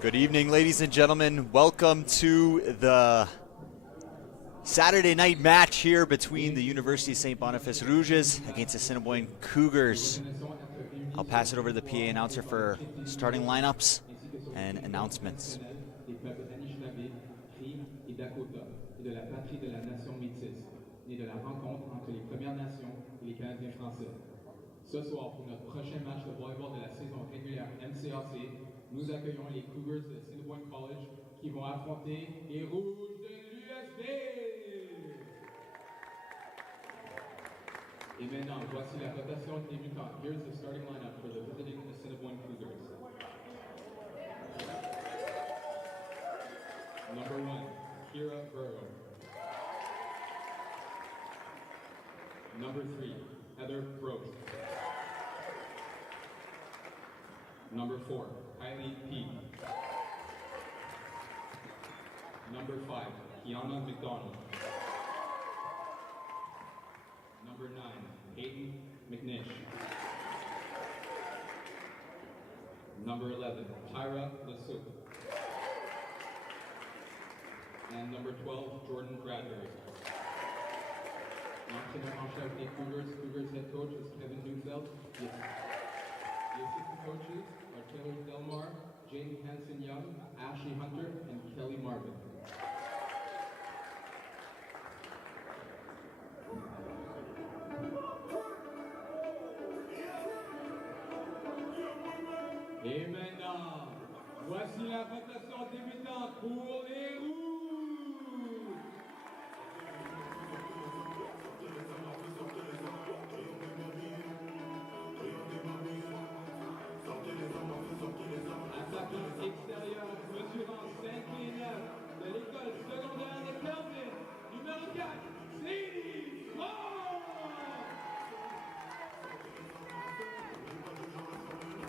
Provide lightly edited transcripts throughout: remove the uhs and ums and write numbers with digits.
Good evening, ladies and gentlemen. Welcome to the Saturday night match here between the Université de Saint-Boniface Rouges against the Assiniboine Cougars. I'll pass it over to the PA announcer for starting lineups and announcements. Ce soir, pour notre prochain match de volleyball de la saison régulière MCAC, nous accueillons les Cougars de Saint-Boniface College qui vont affronter les Rouges de l'USB. Et maintenant, voici la rotation débutante. Here's the starting lineup for the visiting Saint-Boniface Cougars. Number 1, Kira Virgo. Number 3, Heather Brooks. Number 4, Kylie P. Number 5, Kiana McDonald. Number 9, Hayden McNish. Number 11, Tyra Lasuk. And number 12, Jordan Bradbury. L'entraîneur en chef des Cougars head coach is Kevin Neufeld. The assistant coaches are Taylor Delmar, Jane Hanson-Young, Ashley Hunter, and Kelly Marvin. Et maintenant, voici la rotation débutante pour les Rouges. Extérieur, mesurant 5 pieds 9 de l'école secondaire de Kelvin, numéro 4, Sadie Moore.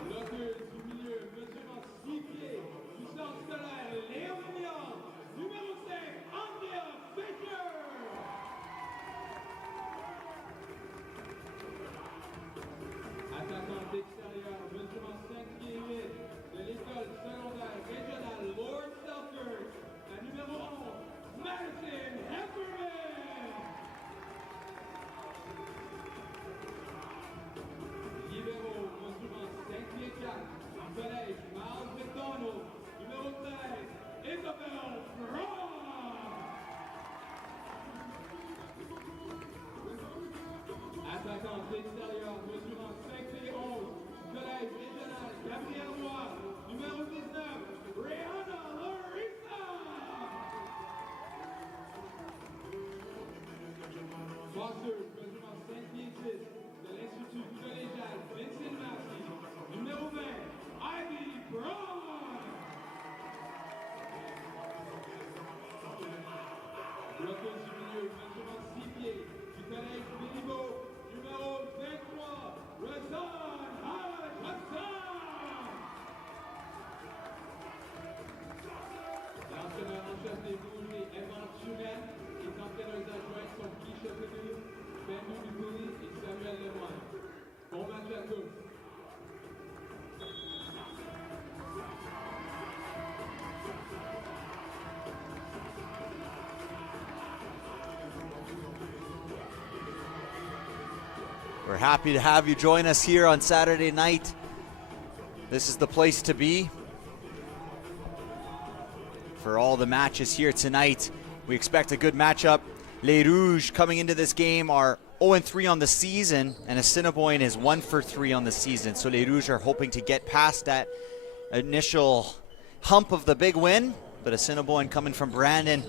Bloqueuse du milieu, mesurant 6 pieds, du centre scolaire Léon Mignon, numéro 5, Andrea Baker. Attaquant d'extérieur, mesurant 5 pieds 8 de l'école secondaire régionale Lord Selkirk, la numéro 11, Madison Hepperman. Libéro, mesurant 5 pieds 4, du collège Miles McDonald, numéro 13, Isabelle Braun. Attaquant d'extérieur, mesurant 5 pieds 11, du collège régional Gabriel Roy, numéro 19, Rihanna Larissa. Passeuse, mesurant 5 pieds 6, de l'Institut collégial Vincent Massey, numéro 20, Ivy Braun. Bloqueuse du milieu, mesurant 6 pieds, du collège Béliveau, numéro 23, Razan Hudson. L'entraîneur en chef des Rouges est Evan Choumen. Les entraîneurs adjoints sont Guy Chapelou, Bennou Dubouli et Samuel Lemoine. Bon match à tous. We're happy to have you join us here on Saturday night. This is the place to be for all the matches here tonight. We expect a good matchup. Les Rouges coming into this game are 0-3 on the season, and Assiniboine is 1-3 on the season. So Les Rouges are hoping to get past that initial hump of the big win, but Assiniboine coming from Brandon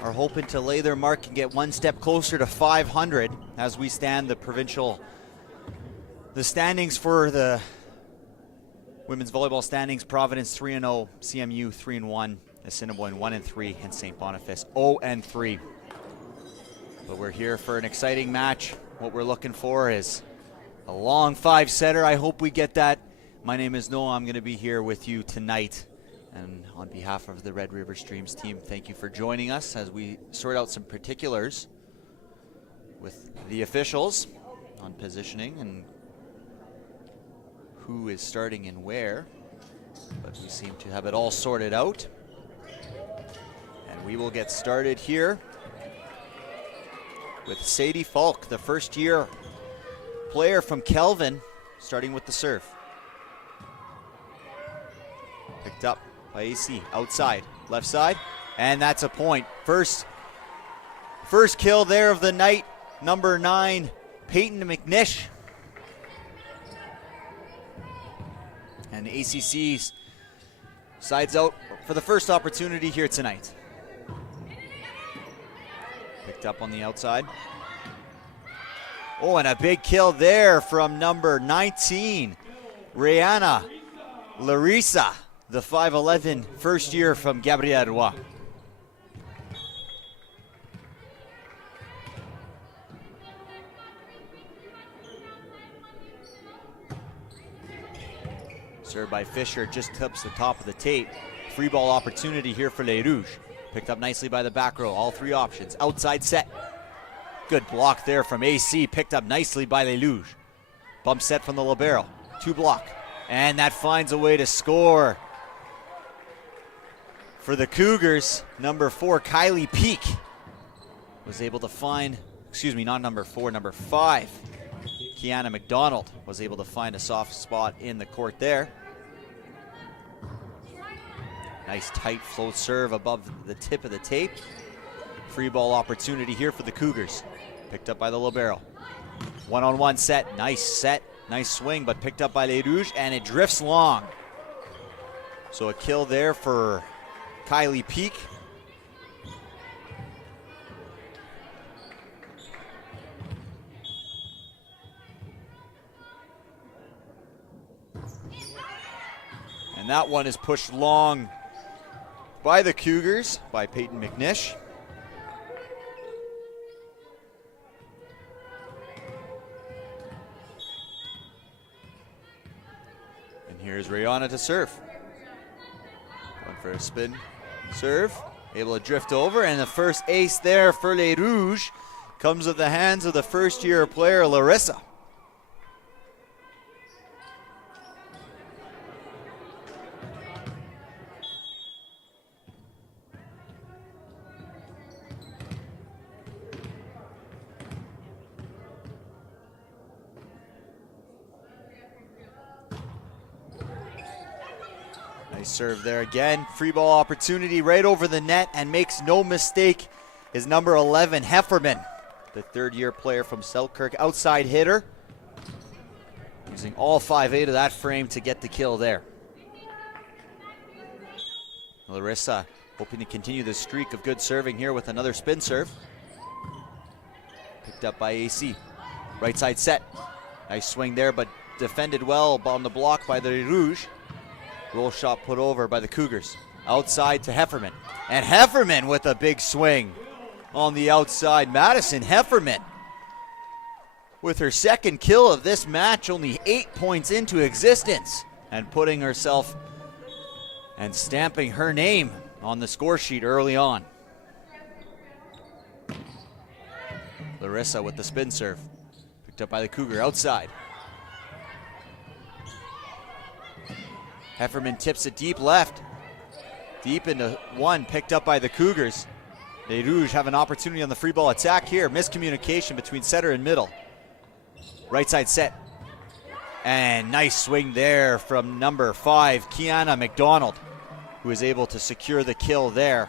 are hoping to lay their mark and get one step closer to 500 as we stand the standings for the women's volleyball standings. Providence 3-0, CMU 3-1, Assiniboine 1-3, and St. Boniface 0-3. But we're here for an exciting match. What we're looking for is a long 5-setter. I hope we get that. My name is Noah. I'm going to be here with you tonight. And on behalf of the Red River Streams team, thank you for joining us as we sort out some particulars with the officials on positioning and who is starting and where. but we seem to have it all sorted out. And we will get started here with Sadie Falk, the first-year player from Kelvin, starting with the serve. Picked up by AC, outside, left side, and that's a point. First kill there of the night, number 9, Peyton McNish. And ACC sides out for the first opportunity here tonight. Picked up on the outside. Oh, and a big kill there from number 19, Rihanna Larissa, the 5'11", first year from Gabriel Roy. Served by Fisher, just tips the top of the tape. Free ball opportunity here for Les Rouges. Picked up nicely by the back row, all three options. Outside set. Good block there from AC, picked up nicely by Les Rouges. Bump set from the libero, 2 block. And that finds a way to score. For the Cougars, number 4, Kylie Peak was able to find, not number 4, number 5. Kiana McDonald was able to find a soft spot in the court there. Nice tight float serve above the tip of the tape. Free ball opportunity here for the Cougars. Picked up by the libero. One-on-one set, nice swing, but picked up by Les Rouges, and it drifts long. So a kill there for Kylie Peak. And that one is pushed long by the Cougars, by Peyton McNish. And here's Rihanna to serve. Going for a spin serve, able to drift over, and the first ace there for Les Rouges comes at the hands of the first-year player, Larissa. Nice serve there again. Free ball opportunity right over the net, and makes no mistake is number 11, Hefferman, the third-year player from Selkirk. Outside hitter, using all 5'8" of that frame to get the kill there. Larissa hoping to continue the streak of good serving here with another spin serve. Picked up by AC. Right side set. Nice swing there, but defended well on the block by the Rouge. Roll shot put over by the Cougars. Outside to Hefferman. And Hefferman with a big swing on the outside. Madison Hefferman with her second kill of this match, only 8 points into existence, and putting herself and stamping her name on the score sheet early on. Larissa with the spin serve. Picked up by the Cougar outside. Hefferman tips it deep left. Deep into one, picked up by the Cougars. Les Rouges have an opportunity on the free ball attack here. Miscommunication between setter and middle. Right side set. And nice swing there from number 5, Kiana McDonald, who is able to secure the kill there.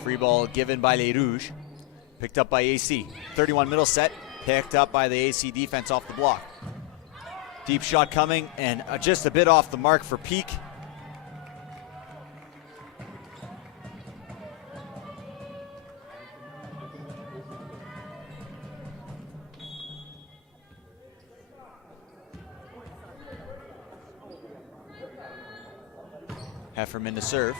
Free ball given by Les Rouges. Picked up by AC. 31 middle set. Picked up by the AC defense off the block. Deep shot coming, and just a bit off the mark for Peak. Hefferman to serve.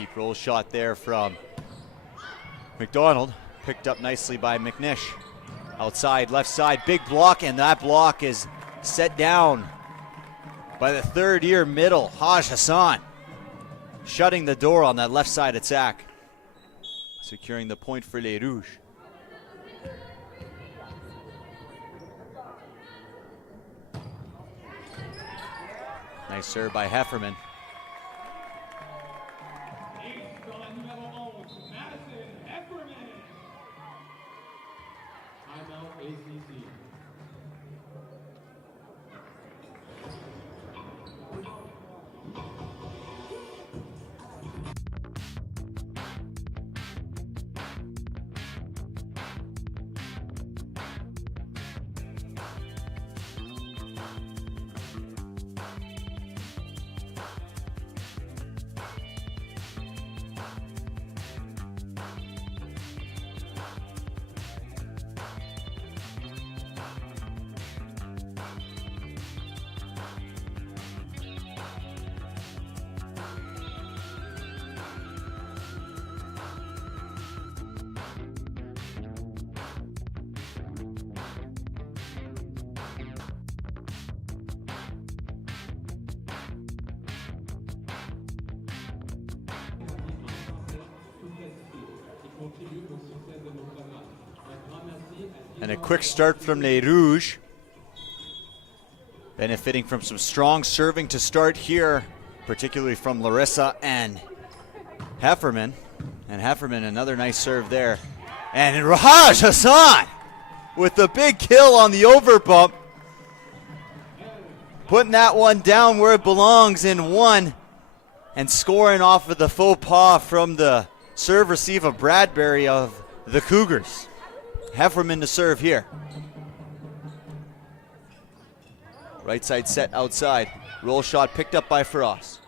Deep roll shot there from McDonald. Picked up nicely by McNish. Outside, left side, big block, and that block is set down by the third-year middle, Haj Hassan. Shutting the door on that left side attack. Securing the point for Les Rouges. Nice serve by Hefferman. And a quick start from Les Rouges. Benefiting from some strong serving to start here, particularly from Larissa and Hefferman. And Hefferman, another nice serve there. And Haj Hassan with the big kill on the overbump. Putting that one down where it belongs in one. And scoring off of the faux pas from the serve receive of Bradbury of the Cougars. Hefferman to serve here. Right side set outside. Roll shot picked up by Frost.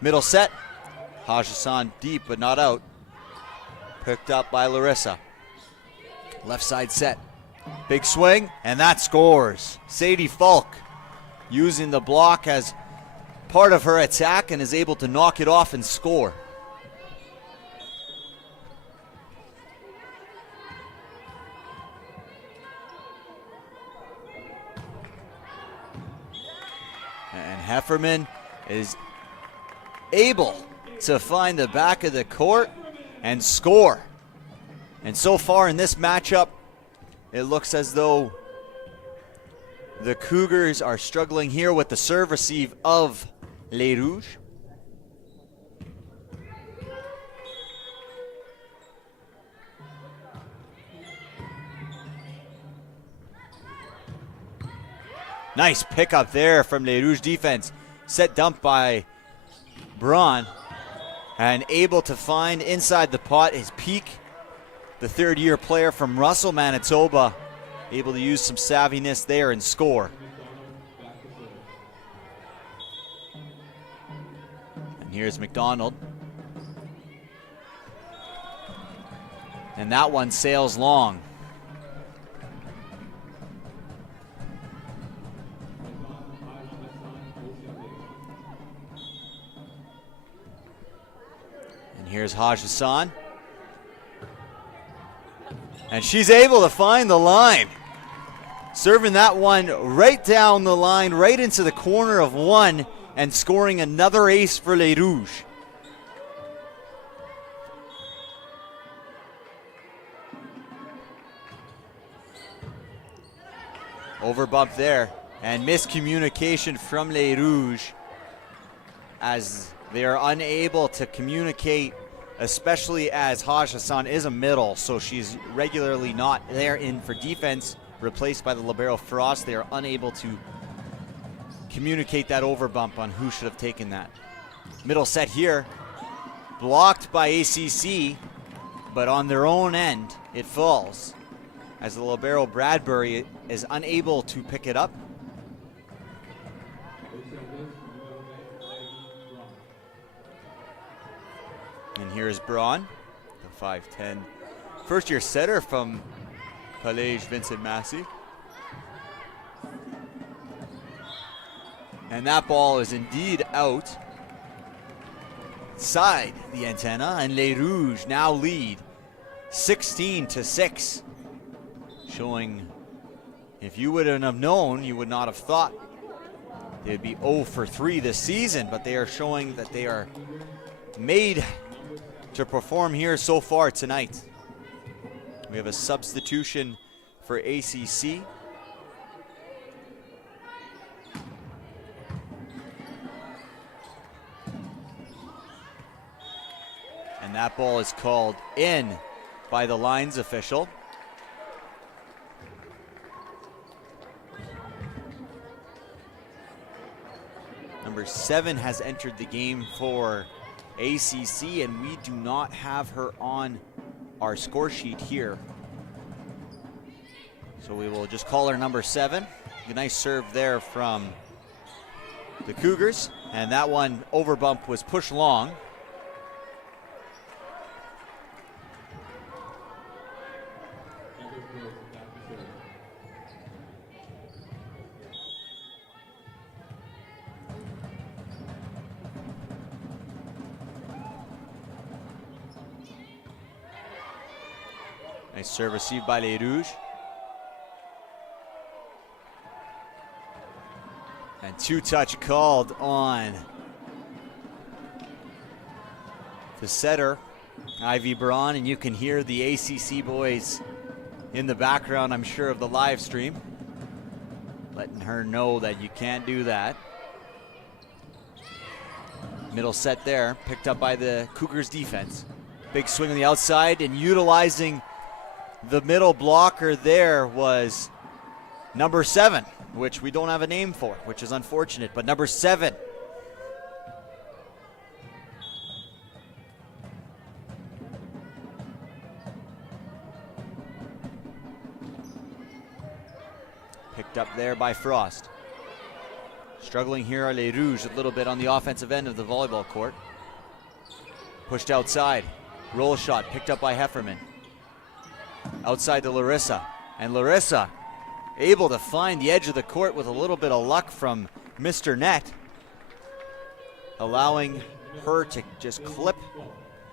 Middle set. Haj Hassan deep but not out. Picked up by Larissa. Left side set. Big swing and that scores. Sadie Falk using the block as part of her attack and is able to knock it off and score. And Hefferman is able to find the back of the court and score. And so far in this matchup, it looks as though the Cougars are struggling here with the serve receive of Les Rouges. Nice pickup there from Les Rouges defense. Set dump by Braun. And able to find inside the pot is Peak, the third-year player from Russell, Manitoba. Able to use some savviness there and score. And here's McDonald. And that one sails long. And here's Haj Hassan. And she's able to find the line. Serving that one right down the line, right into the corner of one, and scoring another ace for Les Rouges. Overbump there, and miscommunication from Les Rouges as they are unable to communicate, especially as Haj Hassan is a middle, so she's regularly not there in for defense, replaced by the libero Frost. They are unable to communicate that overbump on who should have taken that. Middle set here, blocked by ACC, but on their own end, it falls as the libero Bradbury is unable to pick it up. And here's Braun, the 5'10", first-year setter from Collège Vincent Massey. And that ball is indeed out. outside the antenna, and Les Rouges now lead 16-6. Showing, if you wouldn't have known, you would not have thought they'd be 0 for 3 this season, but they are showing that they are made to perform here so far tonight. We have a substitution for ACC. And that ball is called in by the lines official. Number 7 has entered the game for ACC, and we do not have her on our score sheet here. So we will just call her number 7. A nice serve there from the Cougars, and that one over bump was pushed long. Nice serve received by Les Rouges. And 2-touch called on the setter, Ivy Braun, and you can hear the ACC boys in the background, I'm sure, of the live stream, letting her know that you can't do that. Middle set there, picked up by the Cougars defense. Big swing on the outside, and utilizing the middle blocker there was number 7, which we don't have a name for, which is unfortunate, but number 7. Picked up there by Frost. Struggling here are Les Rouges a little bit on the offensive end of the volleyball court. Pushed outside. Roll shot picked up by Hefferman. Outside to Larissa. And Larissa able to find the edge of the court with a little bit of luck from Mr. Net, allowing her to just clip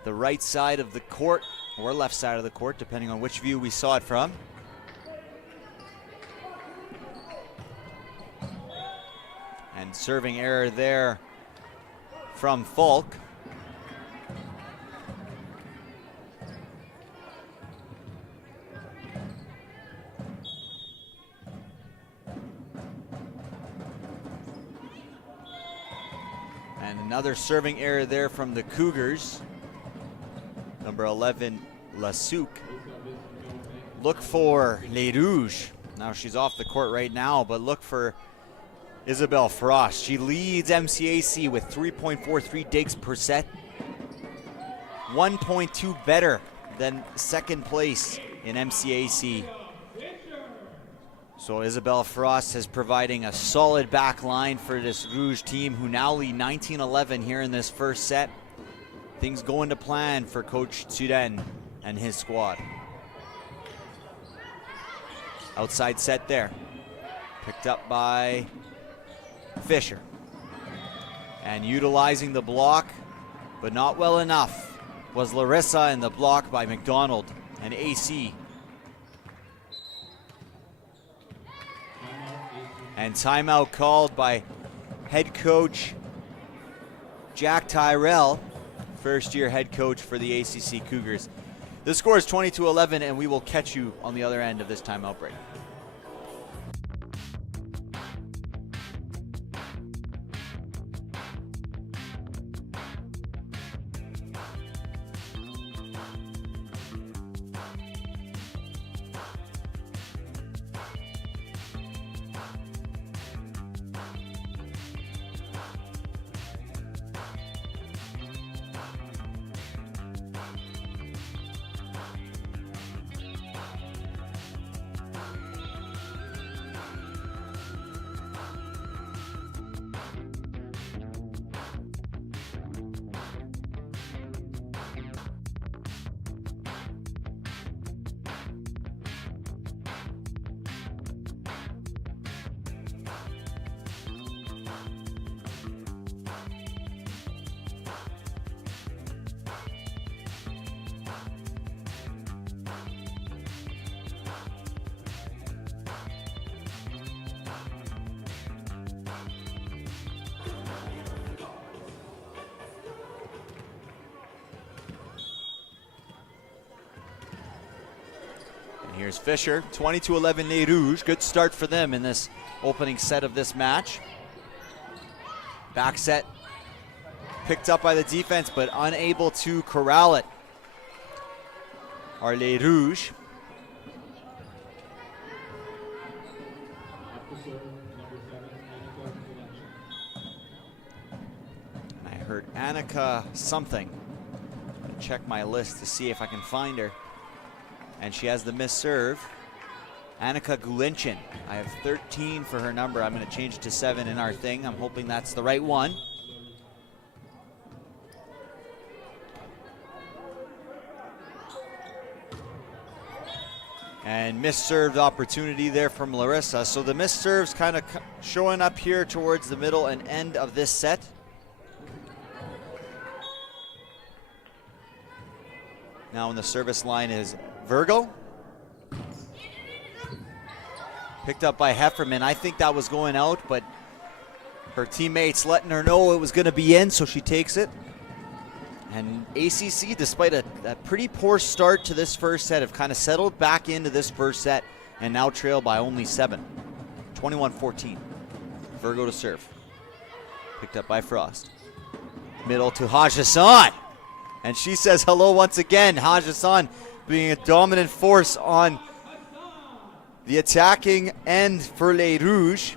the right side of the court, or left side of the court, depending on which view we saw it from. And serving error there from Falk. And another serving error there from the Cougars. Number 11, Lasuk. Look for Les Rouges. Now she's off the court right now, but look for Isabelle Frost. She leads MCAC with 3.43 digs per set. 1.2 better than second place in MCAC. So Isabelle Frost is providing a solid back line for this Rouge team, who now lead 19-11 here in this first set. Things going to plan for Coach Turen and his squad. Outside set there. Picked up by Fisher. And utilizing the block, but not well enough, was Larissa, and the block by McDonald and AC. And timeout called by head coach Jack Tyrell, first-year head coach for the ACC Cougars. The score is 22-11, and we will catch you on the other end of this timeout break. Here's Fisher, 20-11 Les Rouges. Good start for them in this opening set of this match. Back set picked up by the defense, but unable to corral it are Les Rouges. I heard Annika something. I'm gonna check my list to see if I can find her. And she has the missed serve. Annika Gulinchin. I have 13 for her number. I'm going to change it to 7 in our thing. I'm hoping that's the right one. And missed served opportunity there from Larissa. So the missed serves kind of showing up here towards the middle and end of this set. Now on the service line is Virgo. Picked up by Hefferman. I think that was going out, but her teammates letting her know it was going to be in, so she takes it. And ACC, despite a pretty poor start to this first set, have kind of settled back into this first set and now trail by only 7. 21-14. Virgo to serve. Picked up by Frost. Middle to Haj Hassan. And she says hello once again. Haj Hassan being a dominant force on the attacking end for Les Rouges,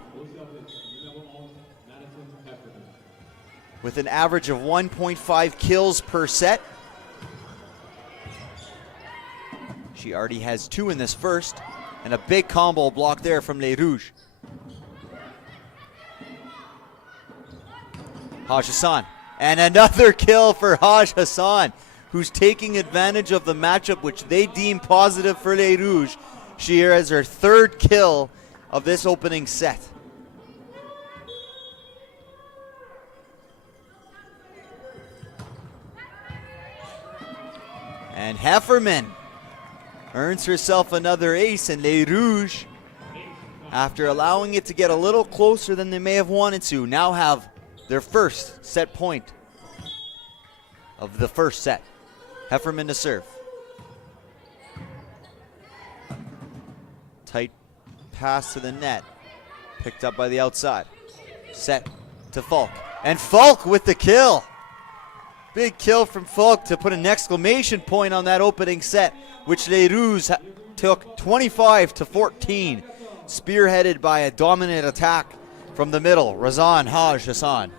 with an average of 1.5 kills per set. She already has 2 in this first, and a big combo block there from Les Rouges. Haj Hassan, and another kill for Haj Hassan, who's taking advantage of the matchup which they deem positive for Les Rouges. She has her 3rd kill of this opening set. And Hefferman earns herself another ace, and Les Rouges, after allowing it to get a little closer than they may have wanted to, now have their first set point of the first set. Hefferman to serve. Tight pass to the net. Picked up by the outside. Set to Falk. And Falk with the kill. Big kill from Falk to put an exclamation point on that opening set, which Les Rouges took 25-14. Spearheaded by a dominant attack from the middle. Razan Haj Hassan.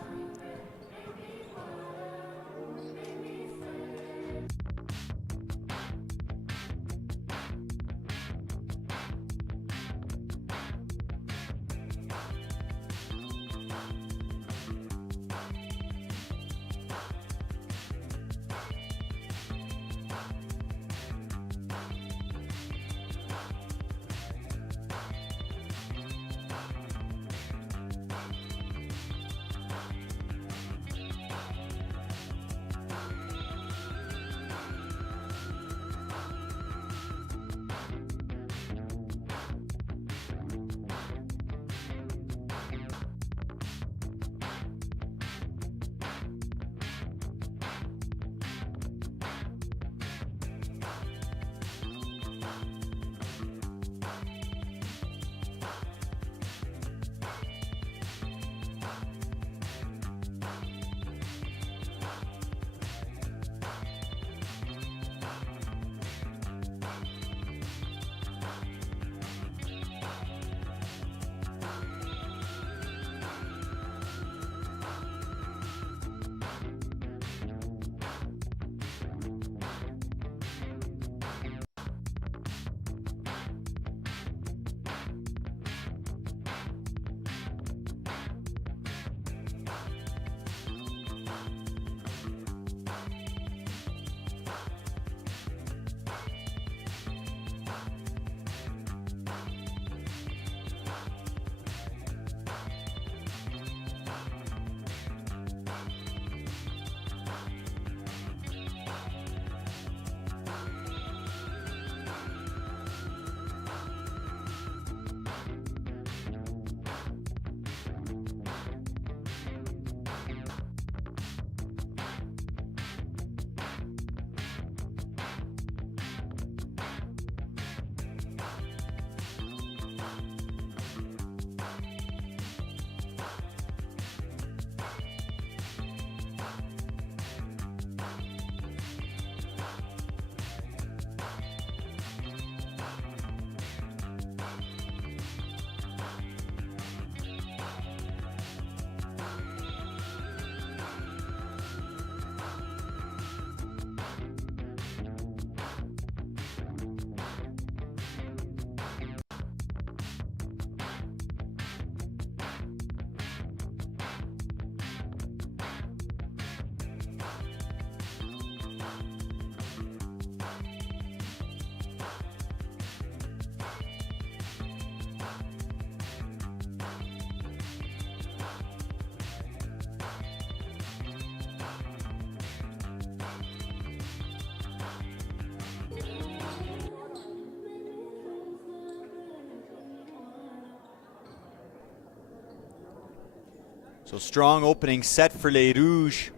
So strong opening set for Les Rouges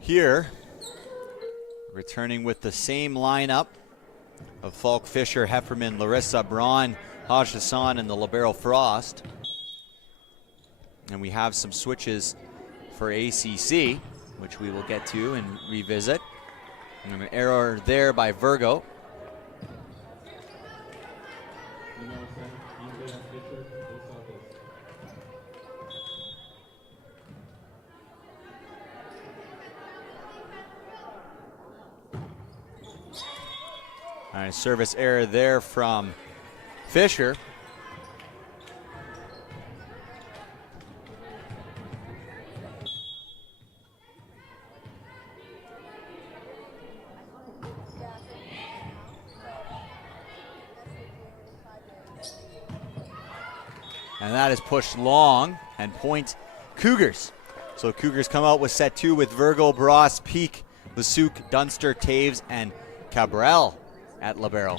here. Returning with the same lineup of Falk, Fisher, Hefferman, Larissa, Braun, Haj Hassan, and the libero Frost. And we have some switches for ACC, which we will get to and revisit. And an error there by Virgo. All right, service error there from Fisher. And that is pushed long and point Cougars. So Cougars come out with set 2 with Virgo, Bross, Peak, Lesuc, Dunster, Taves, and Cabral at libero.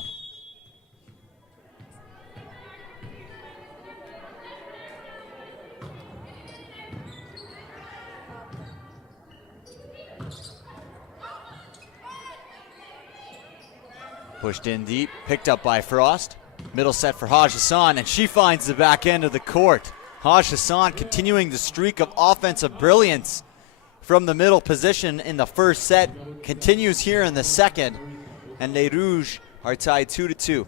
Pushed in deep, picked up by Frost. Middle set for Haj Hassan, and she finds the back end of the court. Haj Hassan continuing the streak of offensive brilliance from the middle position in the first set. Continues here in the second, and Les Rouges are tied 2-2.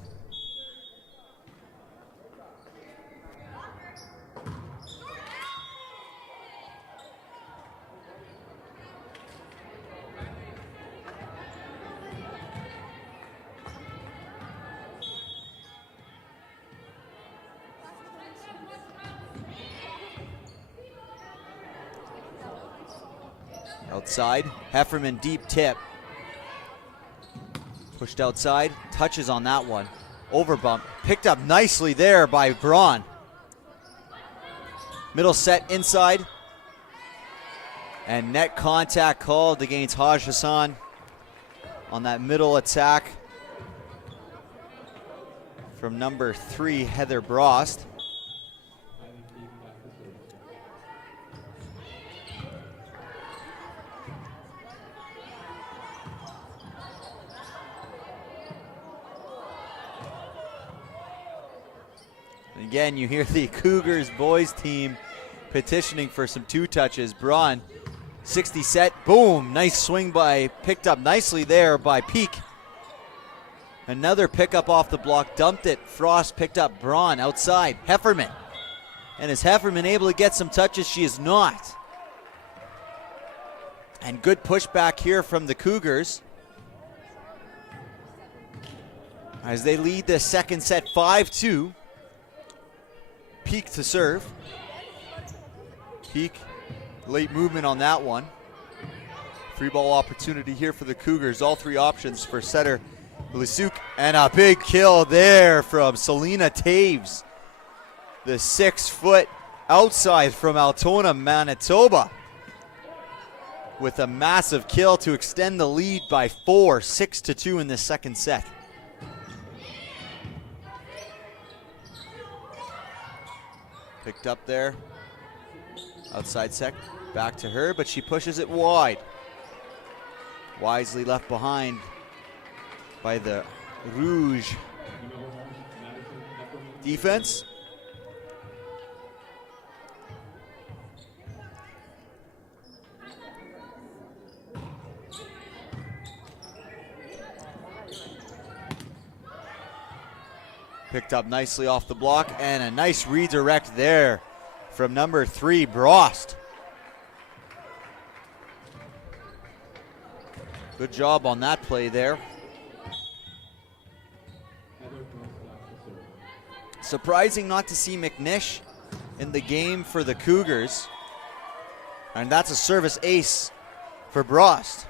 Outside, Hefferman deep tip. Pushed outside, touches on that one. Over bump, picked up nicely there by Braun. Middle set inside. And net contact called against Haj Hassan on that middle attack from number 3, Heather Brost. Again, you hear the Cougars boys team petitioning for some 2 touches. Braun, 60 set, boom, nice swing picked up nicely there by Peak. Another pickup off the block, dumped it. Frost picked up Braun outside. Hefferman. And is Hefferman able to get some touches? She is not. And good pushback here from the Cougars as they lead the second set 5-2. Peak to serve. Peak, late movement on that one. Free ball opportunity here for the Cougars. All 3 options for setter Lesuc. And a big kill there from Selena Taves. The 6-foot outside from Altona, Manitoba. With a massive kill to extend the lead by 4, 6-2 in the second set. Picked up there, outside sec, back to her, but she pushes it wide. Wisely left behind by the Rouge defense. Picked up nicely off the block, and a nice redirect there from number 3, Brost. Good job on that play there. Surprising not to see McNish in the game for the Cougars. And that's a service ace for Brost.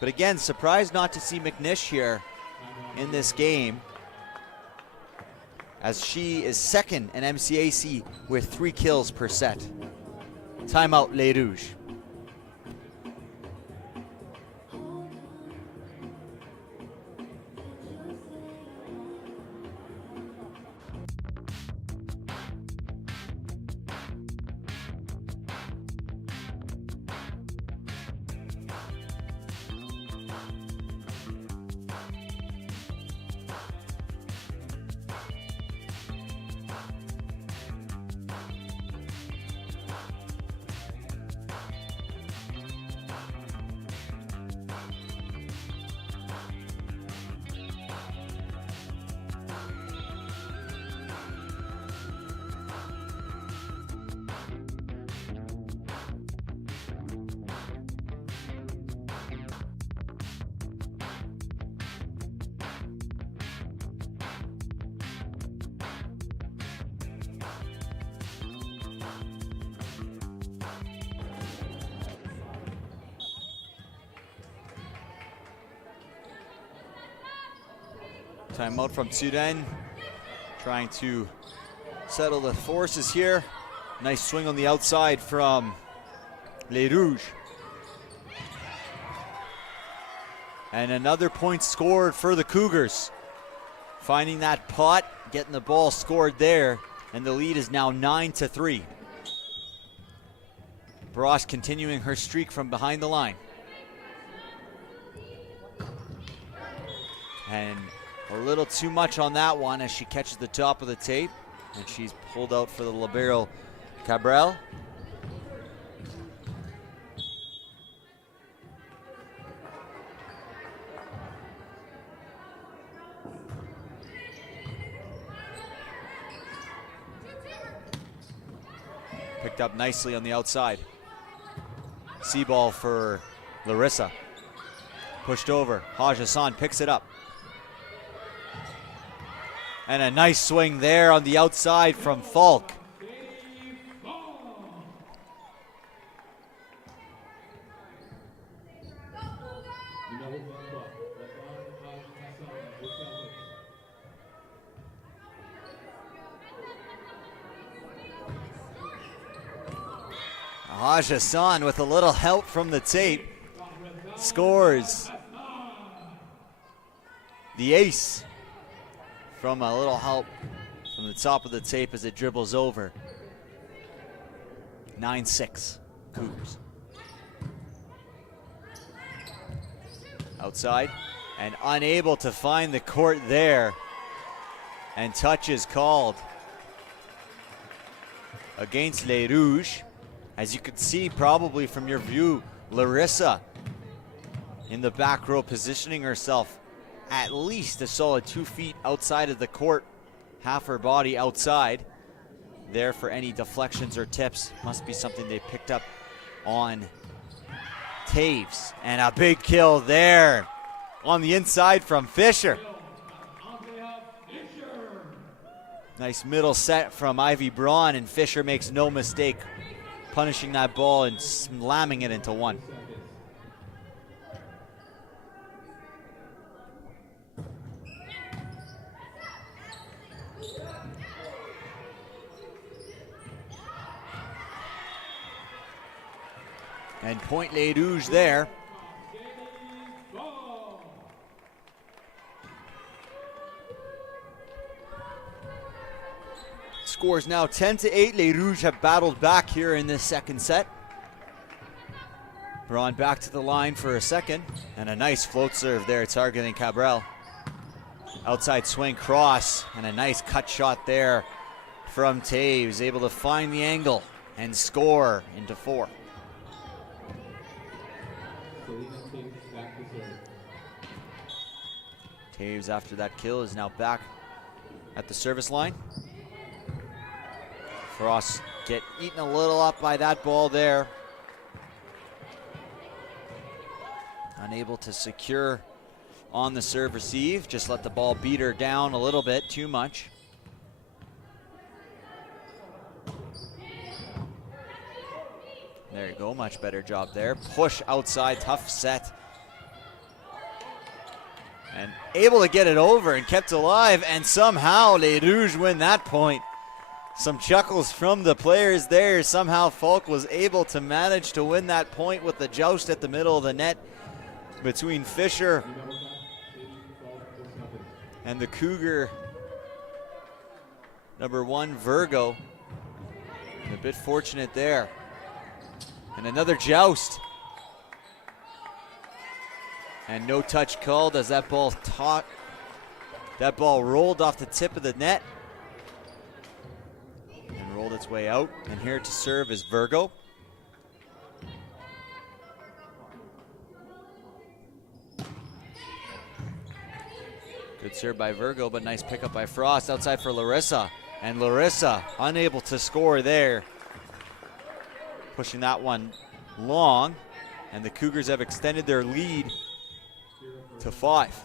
But again, surprised not to see McNish here in this game, as she is second in MCAC with 3 kills per set. Timeout, Les Rouges. Timeout from Turen. Trying to settle the forces here. Nice swing on the outside from Les Rouges. And another point scored for the Cougars. Finding that pot, getting the ball scored there, and the lead is now 9-3. Bross continuing her streak from behind the line. And a little too much on that one as she catches the top of the tape, and she's pulled out for the libero Cabral. Picked up nicely on the outside. See ball for Larissa. Pushed over. Haj Hassan picks it up. And a nice swing there on the outside from Falk. Haj Hassan with a little help from the tape scores the ace from a little help from the top of the tape as it dribbles over. 9-6 Cougars. Outside and unable to find the court there, and touch is called against Les Rouges. As you can see probably from your view, Larissa in the back row positioning herself at least a solid 2 feet outside of the court, half her body outside. There for any deflections or tips. Must be something they picked up on Taves. And a big kill there on the inside from Fisher. Nice middle set from Ivy Braun, and Fisher makes no mistake punishing that ball and slamming it into one. And point Les Rouges there. Scores now 10-8. Les Rouges have battled back here in this second set. Braun back to the line for a second. And a nice float serve there targeting Cabral. Outside swing cross and a nice cut shot there from Taves. Able to find the angle and score into 4. Taves after that kill is now back at the service line. Frost get eaten a little up by that ball there. Unable to secure on the serve receive. Just let the ball beat her down a little bit, too much. There you go, much better job there. Push outside, tough set. And able to get it over and kept alive, and somehow Les Rouges win that point. Some chuckles from the players there. Somehow Falk was able to manage to win that point with the joust at the middle of the net between Fisher and the Cougar number 1, Virgo. And a bit fortunate there. And another joust. And no touch called as that ball rolled off the tip of the net and rolled its way out. And here to serve is Virgo. Good serve by Virgo, but nice pickup by Frost. Outside for Larissa. And Larissa unable to score there. Pushing that one long. And the Cougars have extended their lead to 5.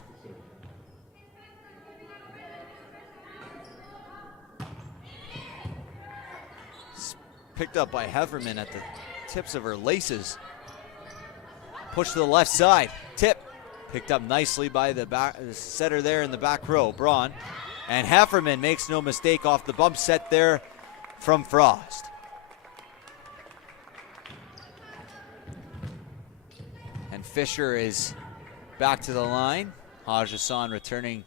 Picked up by Heverman at the tips of her laces. Push to the left side. Tip. Picked up nicely by the setter there in the back row, Braun. And Hefferman makes no mistake off the bump set there from Frost. And Fisher is back to the line. Haj Hassan returning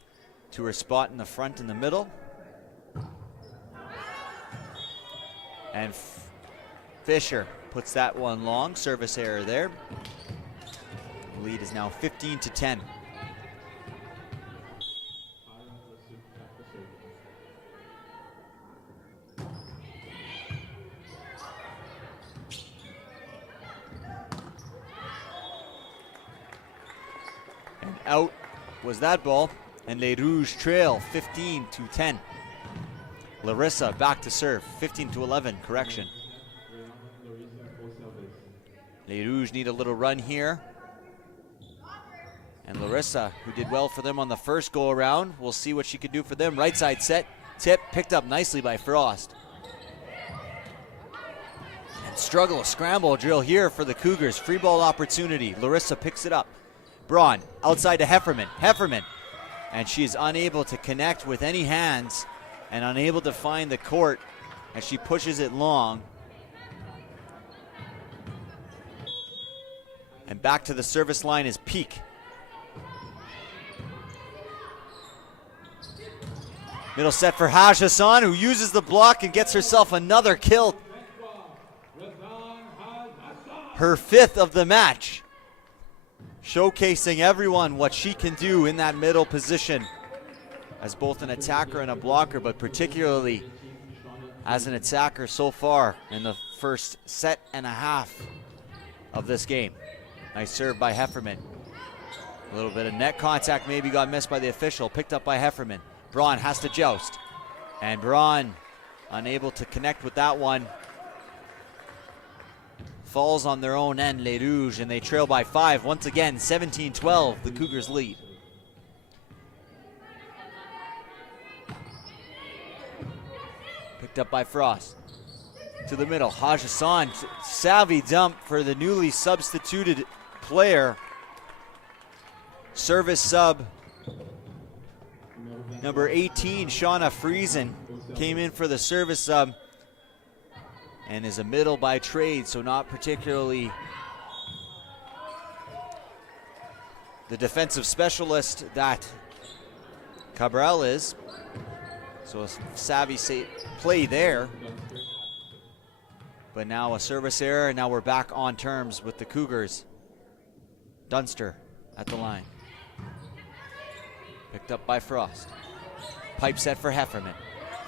to her spot in the front in the middle. And Fisher puts that one long. Service error there. The lead is now 15-10. And out was that ball, and Les Rouges trail 15-10. Larissa back to serve, 15-11, correction. Les Rouges need a little run here. And Larissa, who did well for them on the first go around, we'll see what she can do for them. Right side set, tip, picked up nicely by Frost. And scramble drill here for the Cougars. Free ball opportunity. Larissa picks it up. Braun, outside to Hefferman. Hefferman, and she is unable to connect with any hands and unable to find the court as she pushes it long. And back to the service line is Peak. Middle set for Haj Hassan, who uses the block and gets herself another kill. Her 5th of the match. Showcasing everyone what she can do in that middle position as both an attacker and a blocker, but particularly as an attacker so far in the first set and a half of this game. Nice serve by Hefferman. A little bit of net contact maybe got missed by the official, picked up by Hefferman. Braun has to joust, and Braun unable to connect with that one. Falls on their own end, Les Rouges, and they trail by 5. Once again, 17-12, the Cougars lead. Picked up by Frost. To the middle, Haj Hassan, savvy dump for the newly substituted player. Service sub number 18, Shauna Friesen, came in for the service sub and is a middle by trade, so not particularly the defensive specialist that Cabral is. So a savvy play there. But now a service error, and now we're back on terms with the Cougars. Dunster at the line. Picked up by Frost. Pipe set for Hefferman.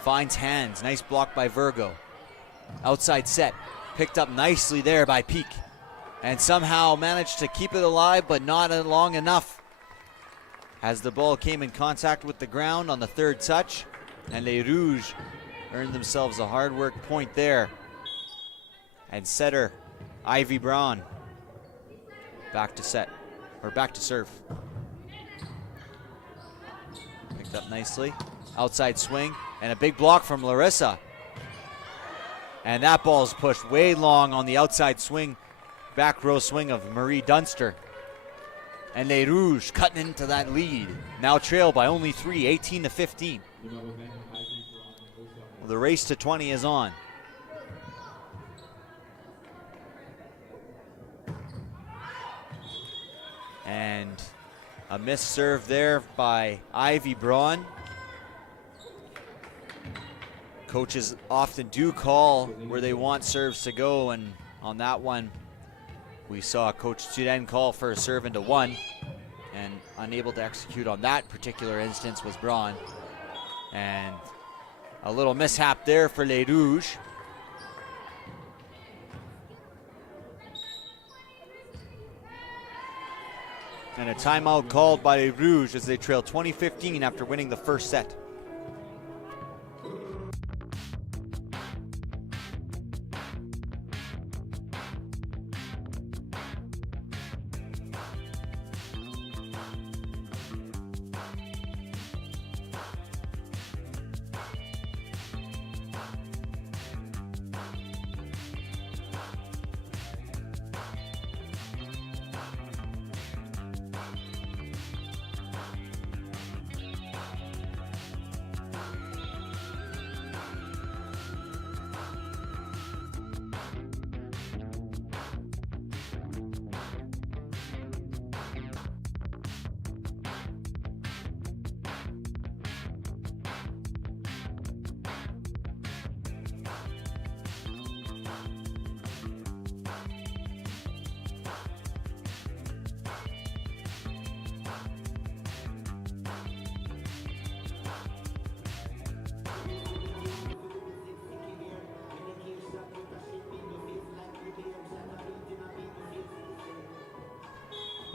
Finds hands. Nice block by Virgo. Outside set. Picked up nicely there by Peak. And somehow managed to keep it alive, but not long enough. As the ball came in contact with the ground on the third touch. And Les Rouges earned themselves a hard work point there. And setter Ivy Braun back to set, or back to serve. Picked up nicely. Outside swing, and a big block from Larissa. And that ball is pushed way long on the outside swing, back row swing of Marie Dunster. And Les Rouges cutting into that lead. Now trail by only 3, 18-15. Well, the race to 20 is on. And a missed serve there by Ivy Braun. Coaches often do call where they want serves to go, and on that one, we saw Coach Tuden call for a serve into 1, and unable to execute on that particular instance was Braun. And a little mishap there for Les Rouges. And a timeout called by Les Rouges as they trail 20-15 after winning the first set.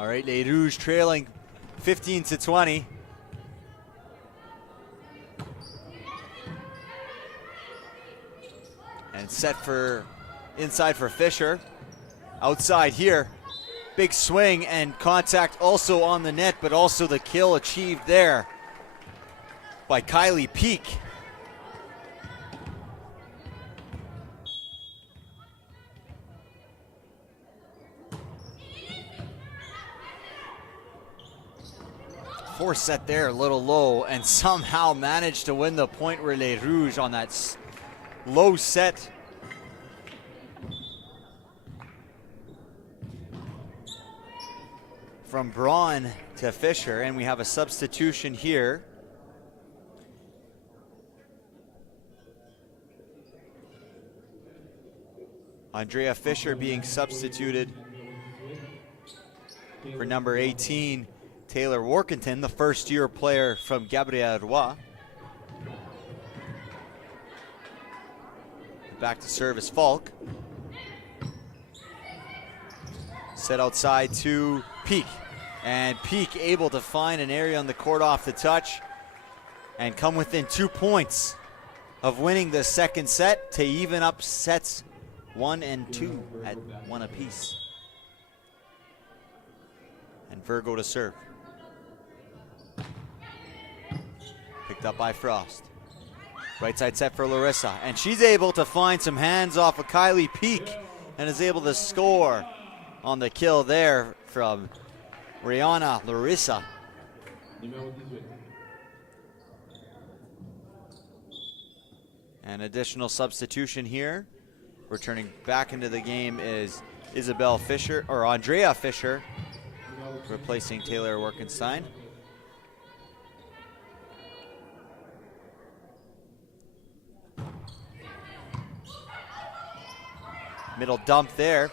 All right, Les Rouges trailing 15-20. And set for inside for Fisher. Outside here. Big swing and contact also on the net, but also the kill achieved there by Kylie Peak. Fourth set there, a little low, and somehow managed to win the point relay Rouge on that low set. From Braun to Fisher, and we have a substitution here. Andrea Fisher being substituted for number 18, Taylor Workington, the first-year player from Gabriel Roy. Back to serve is Falk. Set outside to Peak. And Peak able to find an area on the court off the touch and come within 2 points of winning the second set to even up sets 1 and 2 at 1 apiece. And Virgo to serve. Picked up by Frost. Right side set for Larissa. And she's able to find some hands off of Kylie Peak and is able to score on the kill there from Rihanna Larissa. An additional substitution here. Returning back into the game is Isabel Fisher, or Andrea Fisher, replacing Taylor Workenstein. Middle dump there.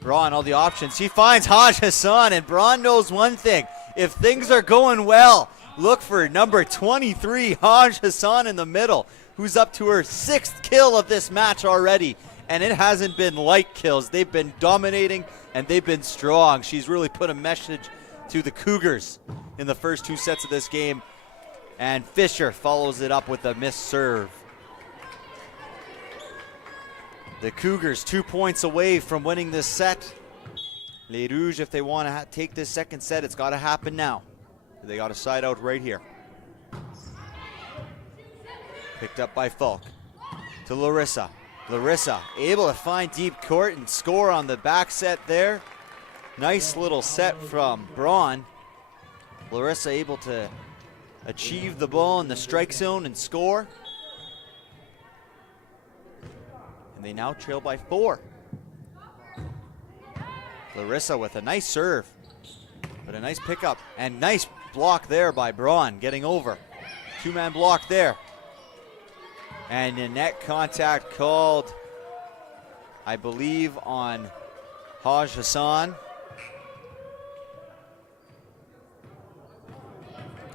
Braun, all the options. He finds Haj Hassan, and Braun knows one thing. If things are going well, look for number 23, Haj Hassan in the middle, who's up to her 6th kill of this match already. And it hasn't been light kills. They've been dominating, and they've been strong. She's really put a message to the Cougars in the first 2 sets of this game. And Fisher follows it up with a missed serve. The Cougars 2 points away from winning this set. Les Rouges, if they want to take this second set, it's got to happen now. They got a side out right here. Picked up by Falk to Larissa. Larissa able to find deep court and score on the back set there. Nice little set from Braun. Larissa able to achieve the ball in the strike zone and score. And they now trail by 4. Larissa with a nice serve, but a nice pickup and nice block there by Braun, getting over. 2-man block there. And a net contact called, I believe, on Haj Hassan.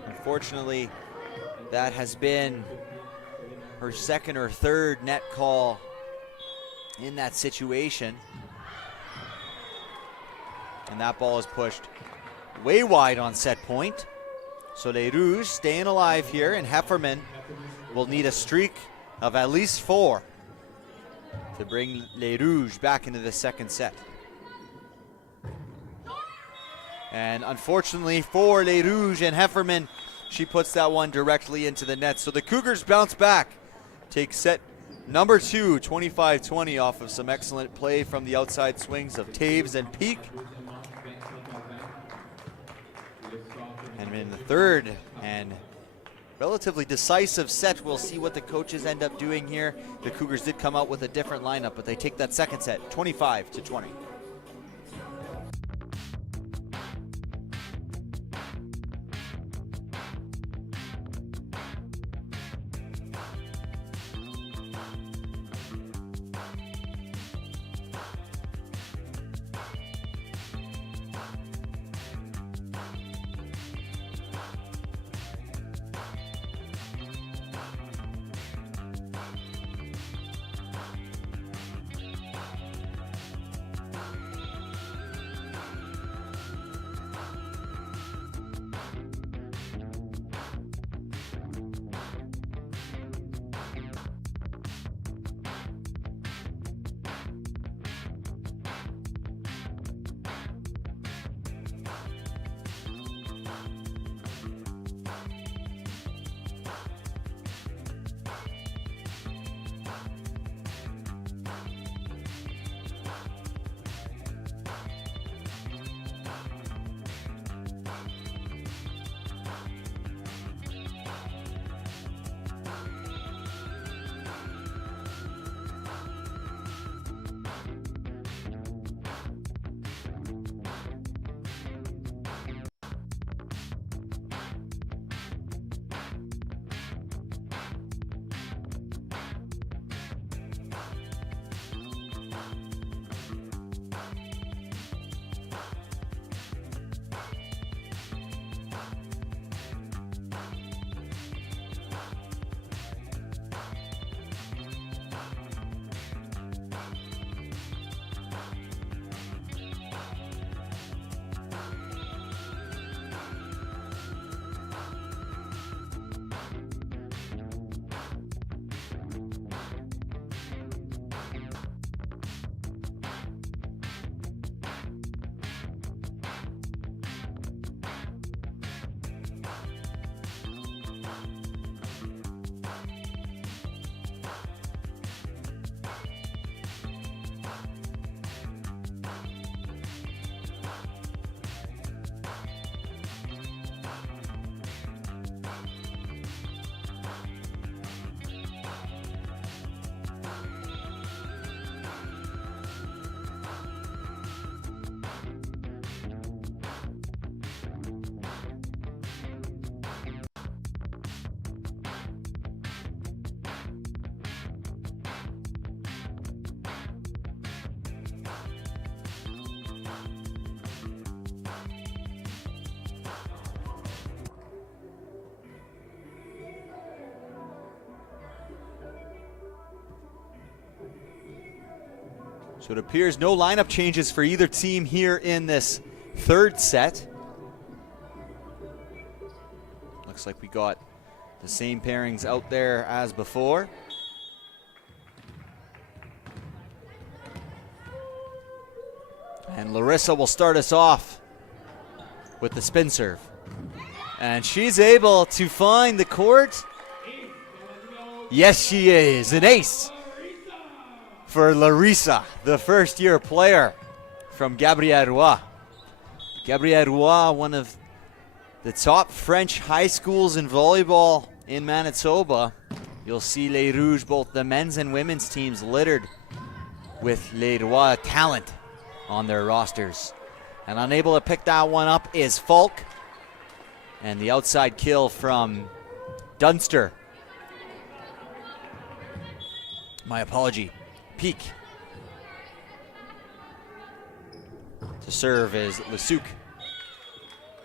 Unfortunately, that has been her 2nd or 3rd net call in that situation. And that ball is pushed way wide on set point. So Les Rouges staying alive here, and Hefferman will need a streak of at least 4 to bring Les Rouges back into the second set. And unfortunately for Les Rouges and Hefferman, she puts that one directly into the net. So the Cougars bounce back, take set number 2, 25-20, off of some excellent play from the outside swings of Taves and Peak. And in the third and relatively decisive set, we'll see what the coaches end up doing here. The Cougars did come out with a different lineup, but they take that second set, 25-20. So it appears no lineup changes for either team here in this third set. Looks like we got the same pairings out there as before. And Larissa will start us off with the spin serve. And she's able to find the court. Yes, she is. An ace for Larissa, the first-year player from Gabriel-Roy. Gabriel-Roy, one of the top French high schools in volleyball in Manitoba. You'll see Les Rouges, both the men's and women's teams, littered with Les Roy talent on their rosters. And unable to pick that one up is Falk. And the outside kill from Dunster. My apology. Peak. To serve is Lesuc.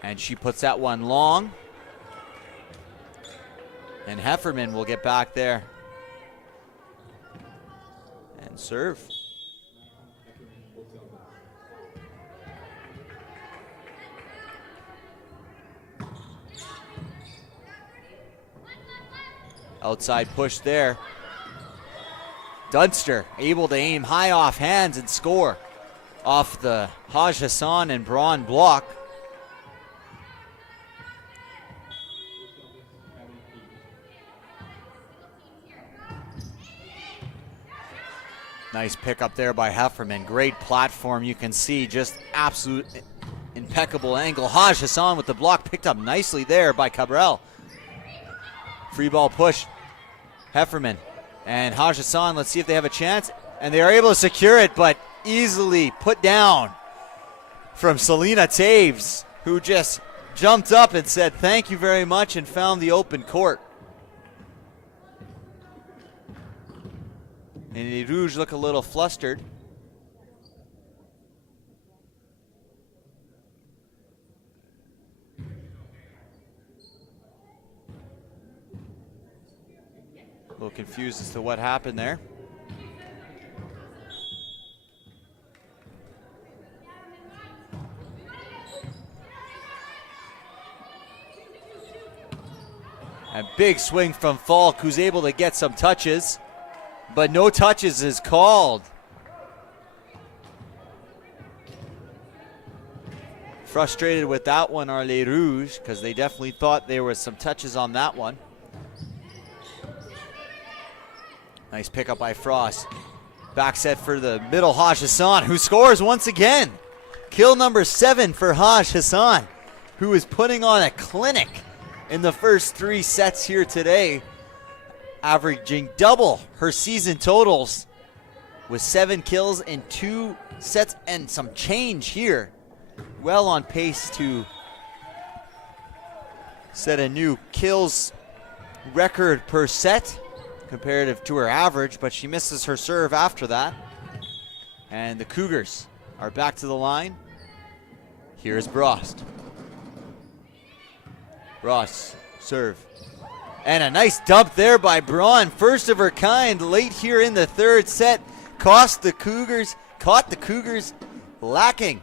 And she puts that one long. And Hefferman will get back there and serve. Outside push there. Dunster able to aim high off hands and score off the Haj Hassan and Braun block. Nice pick up there by Hefferman. Great platform. You can see just absolute impeccable angle. Haj Hassan with the block picked up nicely there by Cabral. Free ball push. Hefferman and Haj Hassan. Let's see if they have a chance. And they are able to secure it, but easily put down from Selena Taves, who just jumped up and said thank you very much and found the open court. And the Rouges look a little flustered. A little confused as to what happened there. A big swing from Falk, who's able to get some touches, but no touches is called. Frustrated with that one are Les Rouges, because they definitely thought there was some touches on that one. Nice pickup by Frost. Back set for the middle, Haj Hassan, who scores once again. Kill number 7 for Haj Hassan, who is putting on a clinic in the first 3 sets here today, averaging double her season totals with 7 kills in 2 sets and some change here. Well on pace to set a new kills record per set comparative to her average, but she misses her serve after that. And the Cougars are back to the line. Here's Brost. Ross, serve. And a nice dump there by Braun. First of her kind late here in the third set. Caught the Cougars lacking.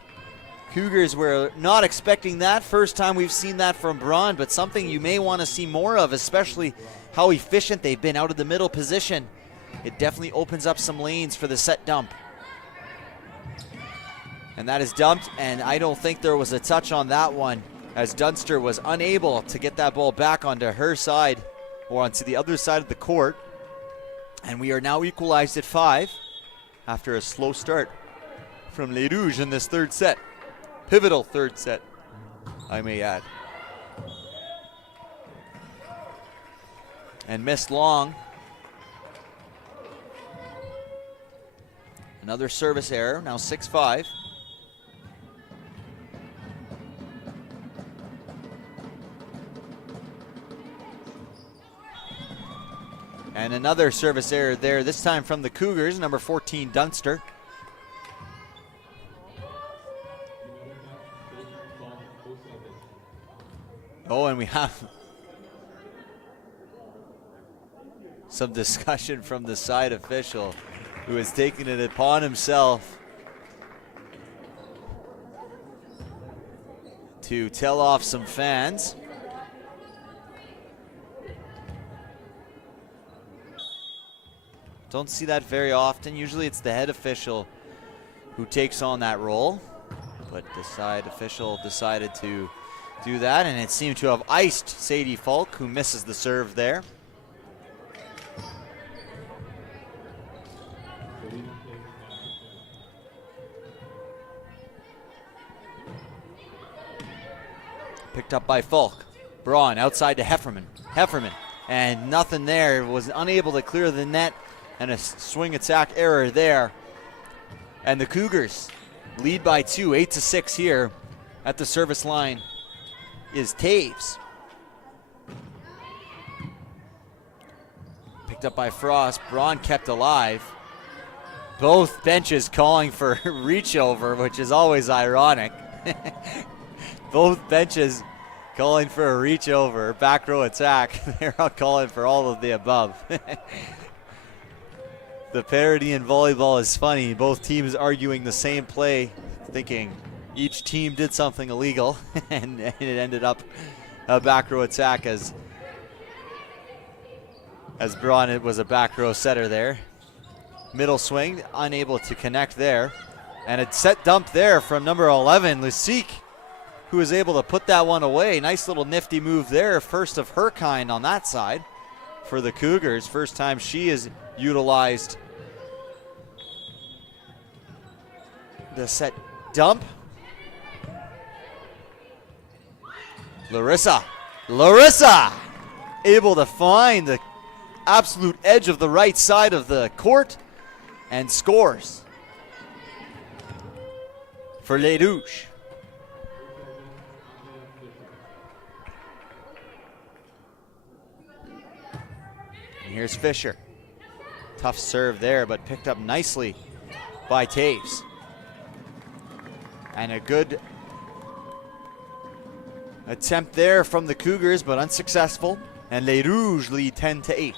Cougars were not expecting that. First time we've seen that from Braun, but something you may want to see more of, especially how efficient they've been out of the middle position. It definitely opens up some lanes for the set dump. And that is dumped, and I don't think there was a touch on that one, as Dunster was unable to get that ball back onto her side or onto the other side of the court. And we are now equalized at 5 after a slow start from Les Rouges in this third set. Pivotal third set, I may add. And missed long. Another service error, now 6-5. And another service error there, this time from the Cougars, number 14, Dunster. Oh, and we have some discussion from the side official. who has taken it upon himself to tell off some fans. Don't see that very often. Usually it's the head official who takes on that role, but the side official decided to do that, and it seemed to have iced Sadie Falk, who misses the serve there. Picked up by Falk. Braun outside to Hefferman. And nothing there. Was unable to clear the net, and a swing attack error there. And the Cougars lead by 2, 8-6 here at the service line is Taves. Picked up by Frost. Braun kept alive. Both benches calling for reach over, which is always ironic. Both benches calling for a reach over, back row attack. They're all calling for all of the above. The parody in volleyball is funny. Both teams arguing the same play, thinking each team did something illegal, and it ended up a back row attack as Braun, it was a back row setter there. Middle swing, unable to connect there. And a set dump there from number 11, Lusique, who was able to put that one away. Nice little nifty move there, first of her kind on that side for the Cougars. First time she has utilized the set dump. Larissa able to find the absolute edge of the right side of the court and scores for Les Rouges. And here's Fisher. Tough serve there, but picked up nicely by Taves. And a good attempt there from the Cougars, but unsuccessful. And Les Rouges lead 10-8.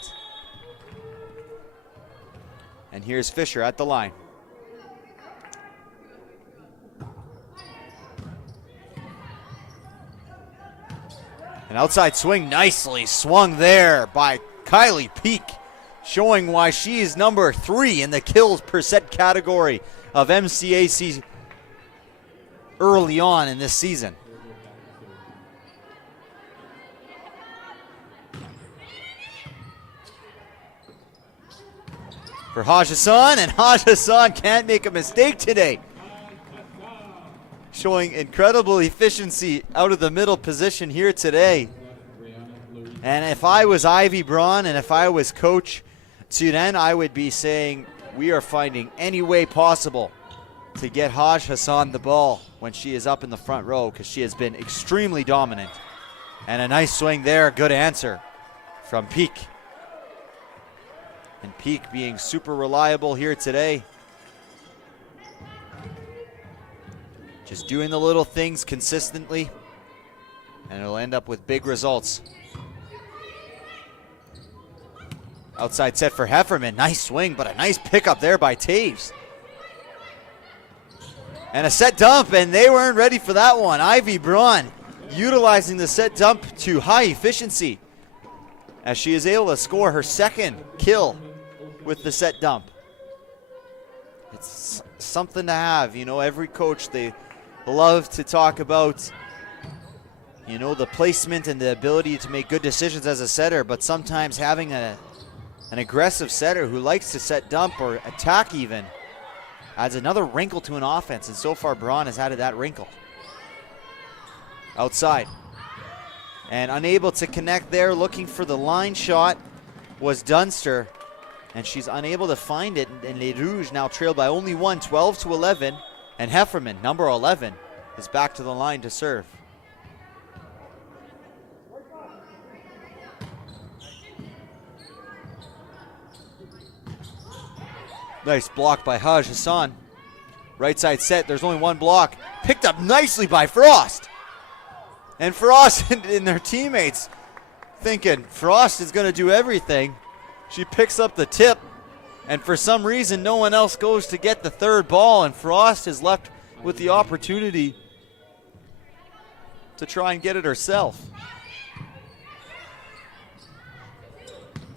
And here's Fisher at the line. An outside swing, nicely swung there by Kylie Peak, showing why she is number 3 in the kills per set category of MCAC early on in this season. For Haj Hassan, and Haj Hassan can't make a mistake today. Showing incredible efficiency out of the middle position here today. And if I was Ivy Braun and if I was Coach Turen, I would be saying we are finding any way possible to get Haj Hassan the ball when she is up in the front row, because she has been extremely dominant. And a nice swing there, good answer from Peak. And Peak being super reliable here today. Just doing the little things consistently, and it'll end up with big results. Outside set for Hefferman. Nice swing, but a nice pickup there by Taves. And a set dump, and they weren't ready for that one. Ivy Braun utilizing the set dump to high efficiency as she is able to score her second kill with the set dump. It's something to have. You know, every coach, they love to talk about, you know, the placement and the ability to make good decisions as a setter, but sometimes having an aggressive setter who likes to set dump or attack even adds another wrinkle to an offense, and so far Braun has added that wrinkle. Outside. And unable to connect there, looking for the line shot was Dunster, and she's unable to find it, and Les Rouges now trailed by only one, 12-11, and Hefferman, number 11, is back to the line to serve. Nice block by Haj Hassan. Right side set, there's only one block. Picked up nicely by Frost. And Frost and their teammates thinking Frost is going to do everything. She picks up the tip And for some reason, no one else goes to get the third ball, and Frost is left with the opportunity to try and get it herself.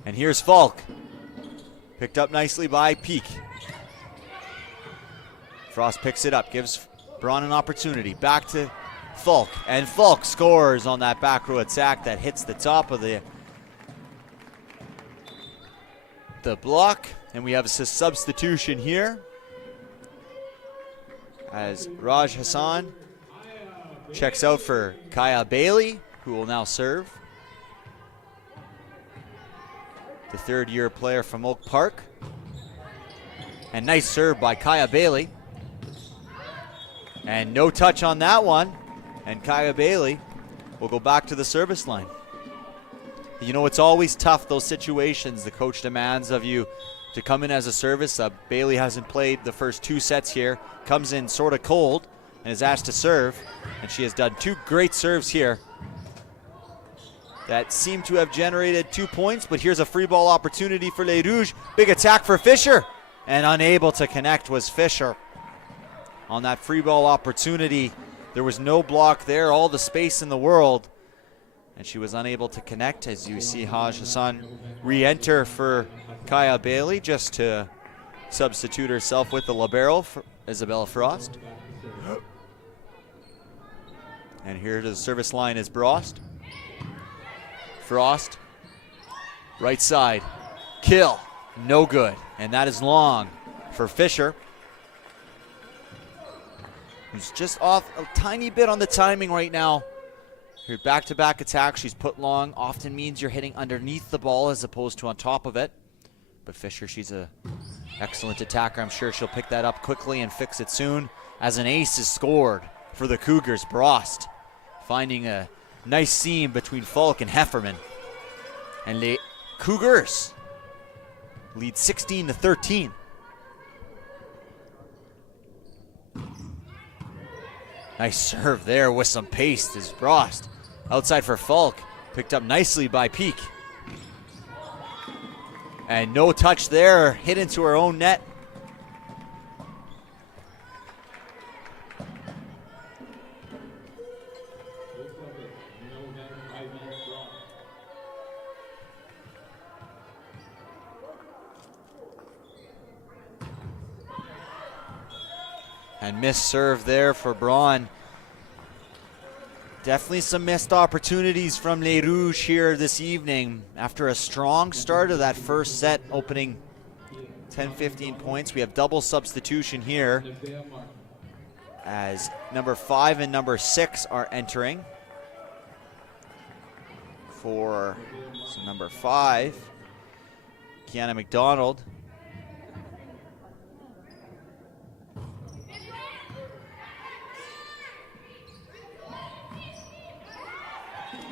And here's Falk. Picked up nicely by Peak. Frost picks it up, gives Braun an opportunity. Back to Falk, and Falk scores on that back row attack that hits the top of the block. And we have a substitution here as Raj Hassan checks out for Kaya Bailey, who will now serve. The third-year player from Oak Park. And nice serve by Kaya Bailey. And no touch on that one. And Kaya Bailey will go back to the service line. You know, it's always tough, those situations. The coach demands of you to come in as a service. Bailey hasn't played the first 2 sets here. Comes in sort of cold and is asked to serve. And she has done 2 great serves here that seem to have generated 2 points. But here's a free ball opportunity for Les Rouges. Big attack for Fisher. And unable to connect was Fisher. On that free ball opportunity, there was no block there, all the space in the world. And she was unable to connect, as you see Haj Hassan re-enter for Kaya Bailey, just to substitute herself with the libero for Isabella Frost. And here to the service line is Frost. Frost, right side, kill, no good. And that is long for Fisher, who's just off a tiny bit on the timing right now. Her back-to-back attack, she's put long, often means you're hitting underneath the ball as opposed to on top of it. But Fisher, she's an excellent attacker. I'm sure she'll pick that up quickly and fix it soon. As an ace is scored for the Cougars, Brost finding a nice seam between Falk and Hefferman. And the Cougars lead 16-13. Nice serve there with some pace is Brost. Outside for Falk, picked up nicely by Peak. And no touch there, hit into her own net. And missed serve there for Braun. Definitely some missed opportunities from Les Rouges here this evening. After a strong start of that first set, opening 10-15 points. We have double substitution here as number 5 and number 6 are entering. For number 5, Kiana McDonald.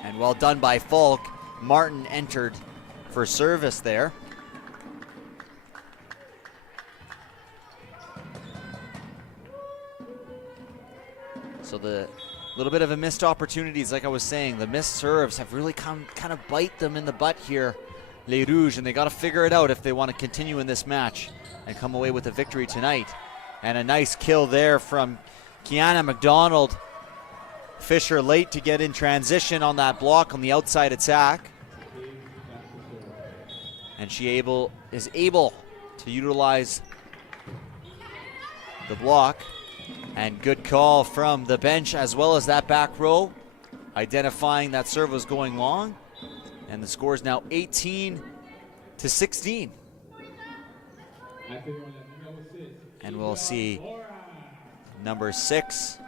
And well done by Falk. Martin entered for service there. So the little bit of a missed opportunities, like I was saying, the missed serves have really kind of bite them in the butt here, Les Rouges, and they got to figure it out if they want to continue in this match and come away with a victory tonight. And a nice kill there from Kiana McDonald. Fisher late to get in transition on that block on the outside attack. And she is able to utilize the block. And good call from the bench as well as that back row, identifying that serve was going long. And the score is now 18-16. And we'll see number 6,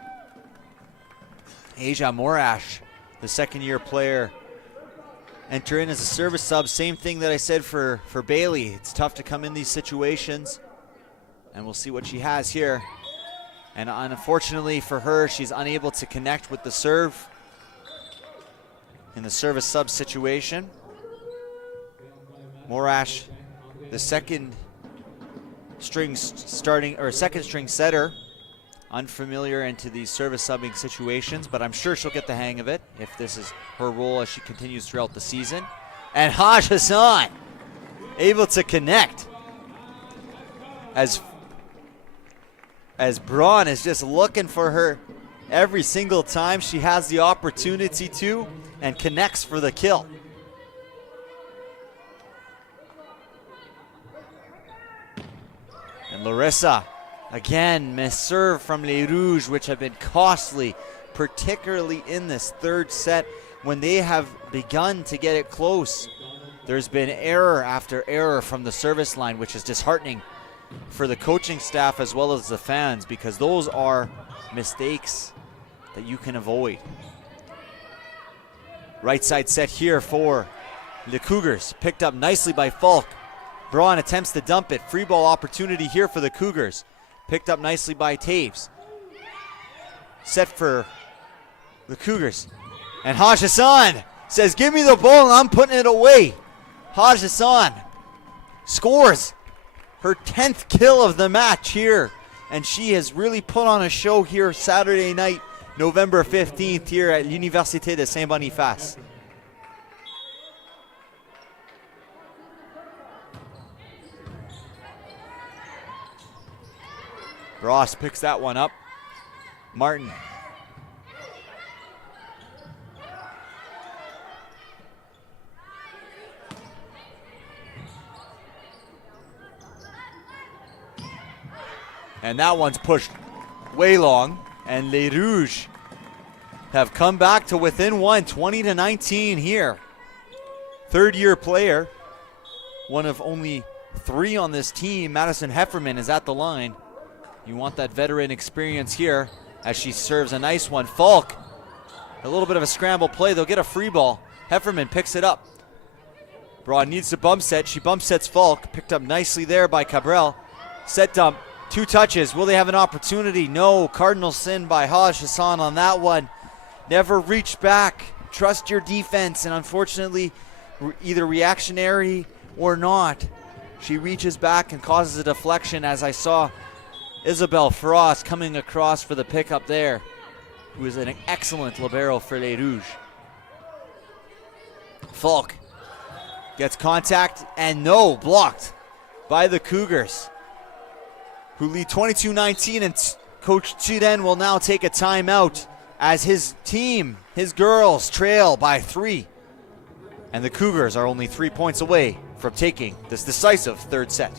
Asia Morash, the second-year player, enter in as a service sub. Same thing that I said for Bailey. It's tough to come in these situations. And we'll see what she has here. And unfortunately for her, she's unable to connect with the serve in the service sub situation. Morash, the second string setter, unfamiliar into these service subbing situations, but I'm sure she'll get the hang of it if this is her role as she continues throughout the season. And Haj Hassan able to connect as Braun is just looking for her every single time she has the opportunity to, and connects for the kill. And Larissa, again, missed serve from Les Rouges, which have been costly, particularly in this third set when they have begun to get it close. There's been error after error from the service line, which is disheartening for the coaching staff as well as the fans, because those are mistakes that you can avoid. Right side set here for the Cougars, picked up nicely by Falk. Braun attempts to dump it. Free ball opportunity here for the Cougars. Picked up nicely by Taves. Set for the Cougars. And Haj Hassan says, give me the ball and I'm putting it away. Haj Hassan scores her 10th kill of the match here. And she has really put on a show here Saturday night, November 15th here at Université de Saint-Boniface. Ross picks that one up. Martin. And that one's pushed way long. And Les Rouges have come back to within one, 20-19 here. Third-year player, one of only 3 on this team. Madison Hefferman is at the line. You want that veteran experience here as she serves a nice one. Falk, a little bit of a scramble play. They'll get a free ball. Hefferman picks it up. Braun needs to bump set. She bump sets Falk. Picked up nicely there by Cabral. Set dump. 2 touches. Will they have an opportunity? No. Cardinal sin by Haj Hassan on that one. Never reached back. Trust your defense. And unfortunately, either reactionary or not, she reaches back and causes a deflection, as I saw Isabelle Frost coming across for the pickup there, who is an excellent libero for Les Rouges. Falk gets contact and no, blocked by the Cougars, who lead 22-19, and Coach Chiden will now take a timeout as his team, his girls, trail by 3. And the Cougars are only 3 points away from taking this decisive third set.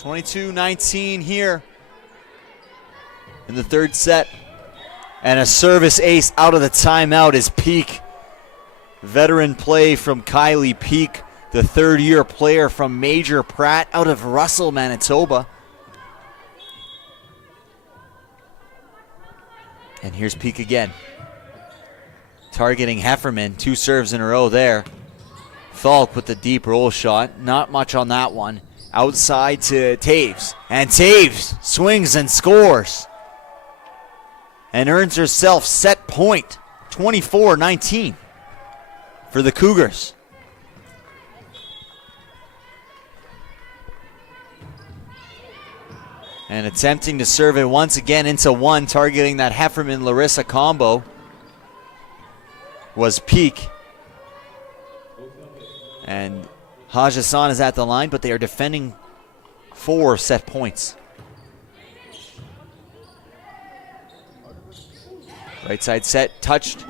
(22-19) here in the third set. And a service ace out of the timeout is Peak. Veteran play from Kylie Peak, the third-year player from Major Pratt out of Russell, Manitoba. And here's Peak again. Targeting Hefferman, 2 serves in a row there. Falk with the deep roll shot. Not much on that one. Outside to Taves. And Taves swings and scores. And earns herself set point. 24-19 for the Cougars. And attempting to serve it once again into one, targeting that Hefferman-Larissa combo, was Peak. And Haj Hassan is at the line, but they are defending 4 set points. Right side set, touched,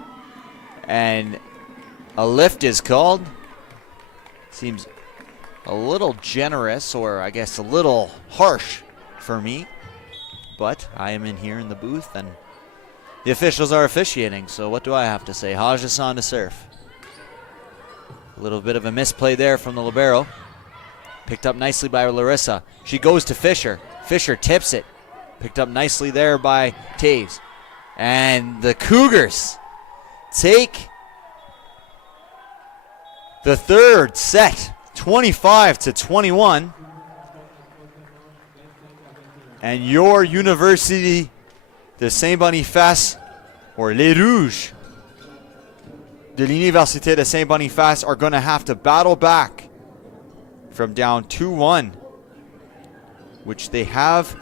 and a lift is called. Seems a little generous, or I guess a little harsh for me. but I am in here in the booth, and the officials are officiating, so what do I have to say? Rouges on to serve. A little bit of a misplay there from the libero. Picked up nicely by Larissa. She goes to Fisher. Fisher tips it. Picked up nicely there by Taves. And the Cougars take the third set, 25-21. And your Université de Saint-Boniface, or Les Rouges de l'Université de Saint-Boniface, are going to have to battle back from down 2-1, which they have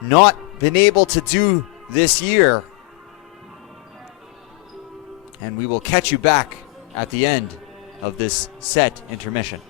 not been able to do this year. And we will catch you back at the end of this set intermission.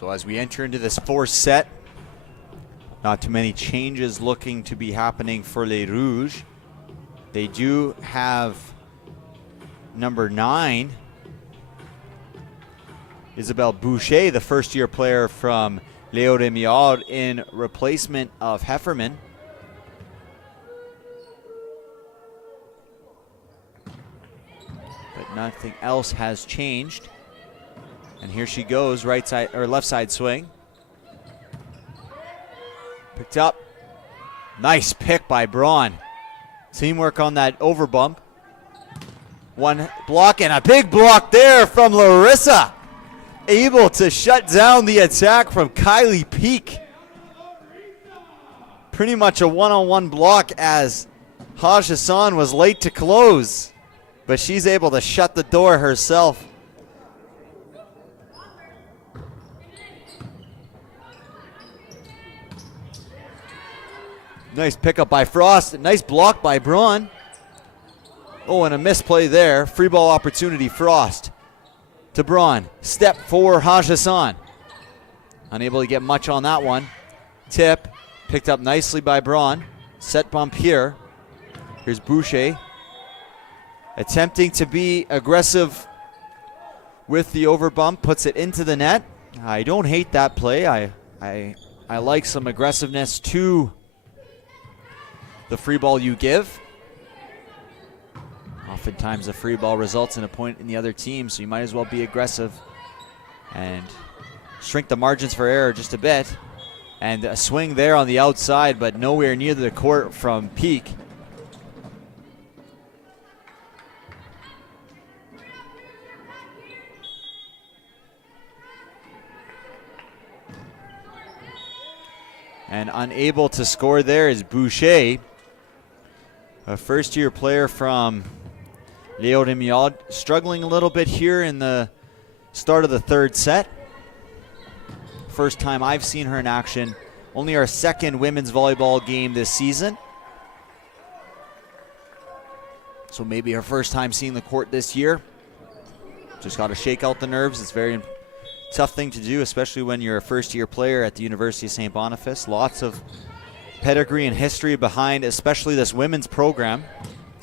So as we enter into this fourth set, not too many changes looking to be happening for Les Rouges. They do have number 9, Isabelle Boucher, the first-year player from Léo Rémillard, in replacement of Hefferman. But nothing else has changed. And here she goes, right side or left side swing. Picked up. Nice pick by Braun. Teamwork on that over bump. One block and a big block there from Larissa. Able to shut down the attack from Kylie Peak. Pretty much a one-on-one block as Haj Hassan was late to close. But she's able to shut the door herself. Nice pickup by Frost. Nice block by Braun. Oh, and a misplay there. Free ball opportunity. Frost to Braun. Step for Haj Hassan. Unable to get much on that one. Tip. Picked up nicely by Braun. Set bump here. Here's Boucher. Attempting to be aggressive with the overbump. Puts it into the net. I don't hate that play. I like some aggressiveness to the free ball you give. Oftentimes a free ball results in a point in the other team, so you might as well be aggressive and shrink the margins for error just a bit. And a swing there on the outside, but nowhere near the court from Peak. And unable to score there is Boucher, a first-year player from Léo Rémillard, struggling a little bit here in the start of the third set. First time I've seen her in action. Only our second women's volleyball game this season. So maybe her first time seeing the court this year. Just got to shake out the nerves. It's very tough thing to do, especially when you're a first-year player at the University of Saint Boniface. Lots of pedigree and history behind, especially this women's program.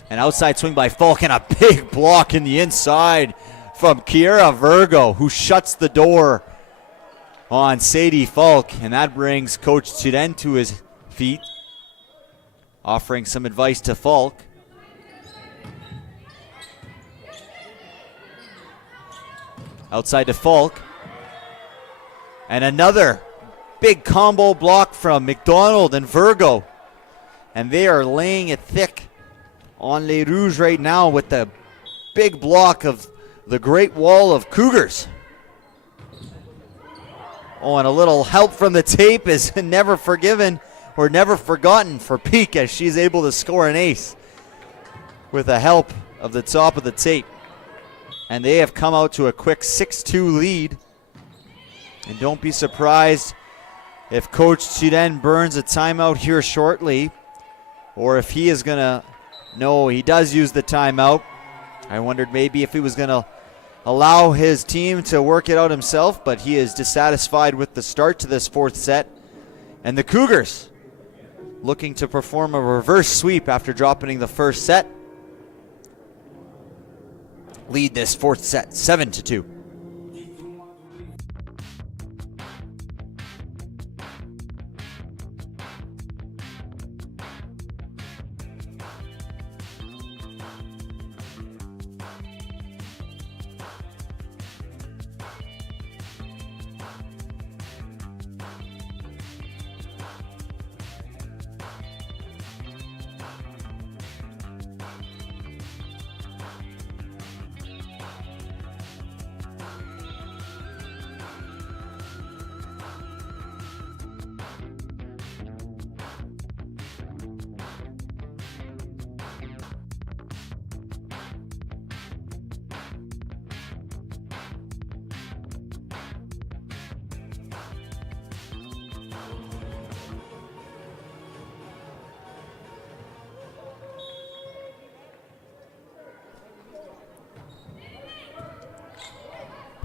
An outside swing by Falk and a big block in the inside from Kiera Virgo, who shuts the door on Sadie Falk. And that brings Coach Turen to his feet, offering some advice to Falk. Outside to Falk. And another big combo block from McDonald and Virgo. And they are laying it thick on Les Rouges right now with the big block of the Great Wall of Cougars. Oh, and a little help from the tape is never forgiven or never forgotten for Peak, as she's able to score an ace with the help of the top of the tape. And they have come out to a quick 6-2 lead. And don't be surprised if Coach Turen burns a timeout here shortly, or if he is going to, no, he does use the timeout. I wondered maybe if he was going to allow his team to work it out himself, but he is dissatisfied with the start to this fourth set. And the Cougars looking to perform a reverse sweep after dropping the first set. Lead this fourth set 7-2.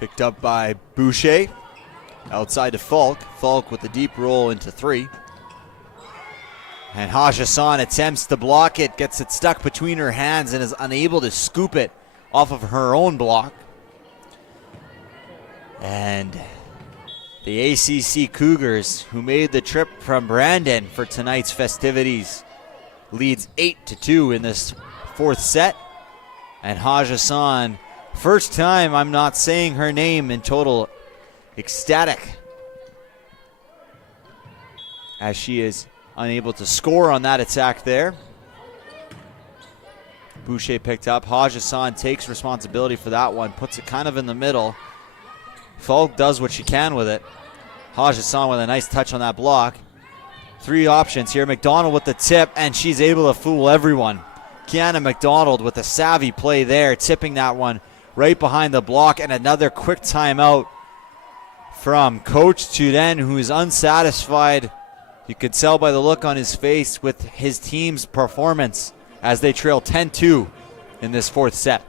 Picked up by Boucher. Outside to Falk. Falk with the deep roll into three. And Haj Hassan attempts to block it, gets it stuck between her hands and is unable to scoop it off of her own block. And the ACC Cougars, who made the trip from Brandon for tonight's festivities, leads 8-2 in this fourth set. And Haj Hassan, first time I'm not saying her name, in total ecstatic, as she is unable to score on that attack there. Boucher picked up. Haj Hassan takes responsibility for that one, puts it kind of in the middle. Falk does what she can with it. Haj Hassan with a nice touch on that block. Three options here. McDonald with the tip, and she's able to fool everyone. Kiana McDonald with a savvy play there, tipping that one right behind the block. And another quick timeout from Coach Turen, who is unsatisfied. You could tell by the look on his face with his team's performance as they trail 10-2 in this fourth set.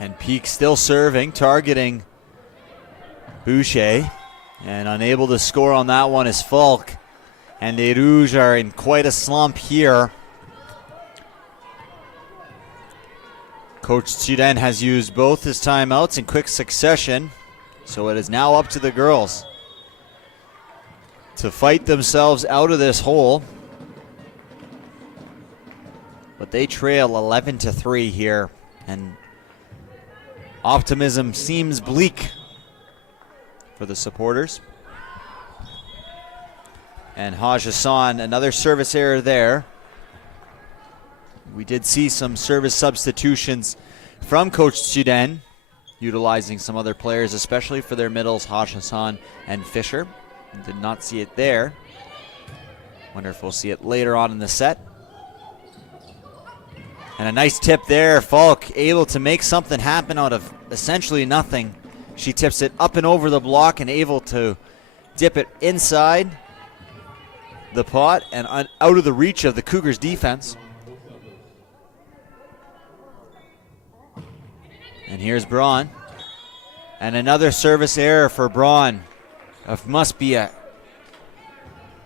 And Peak still serving, targeting Boucher. And unable to score on that one is Falk. And the Rouges are in quite a slump here. Coach Tuden has used both his timeouts in quick succession. So it is now up to the girls to fight themselves out of this hole. But they trail 11-3 here. And optimism seems bleak for the supporters. And Haj Hassan, another service error there. We did see some service substitutions from Coach Tuden, utilizing some other players, especially for their middles, Haj Hassan and Fisher. Did not see it there. Wonder if we'll see it later on in the set. And a nice tip there. Falk able to make something happen out of essentially nothing. She tips it up and over the block and able to dip it inside the pot and out of the reach of the Cougars defense. And here's Braun. And another service error for Braun. It must be a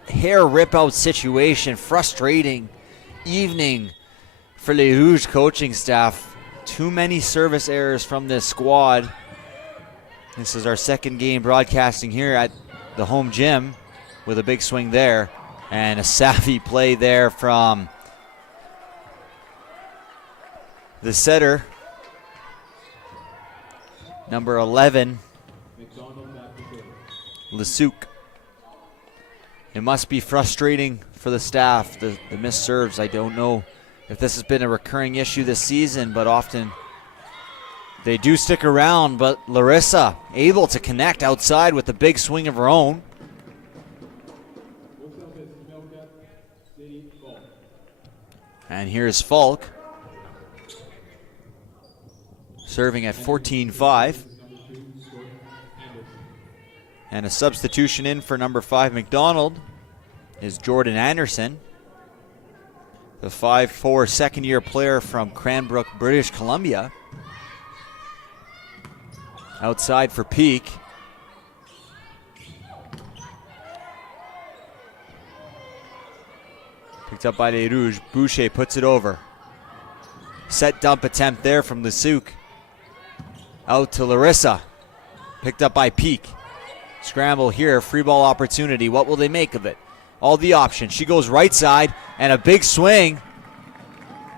hair rip out situation. Frustrating evening for Les Rouges coaching staff. Too many service errors from this squad. This is our second game broadcasting here at the home gym with a big swing there. And a savvy play there from the setter, number 11, Lesuc. It must be frustrating for the staff, the missed serves. I don't know if this has been a recurring issue this season, but often they do stick around. But Larissa able to connect outside with a big swing of her own. And here's Falk, serving at 14-5. And a substitution in for number 5 McDonald is Jordan Anderson, the 5'4" second-year player from Cranbrook, British Columbia. Outside for Peak. Picked up by Les Rouges. Boucher puts it over. Set dump attempt there from Lesuc. Out to Larissa. Picked up by Peak. Scramble here, free ball opportunity. What will they make of it? All the options. She goes right side and a big swing.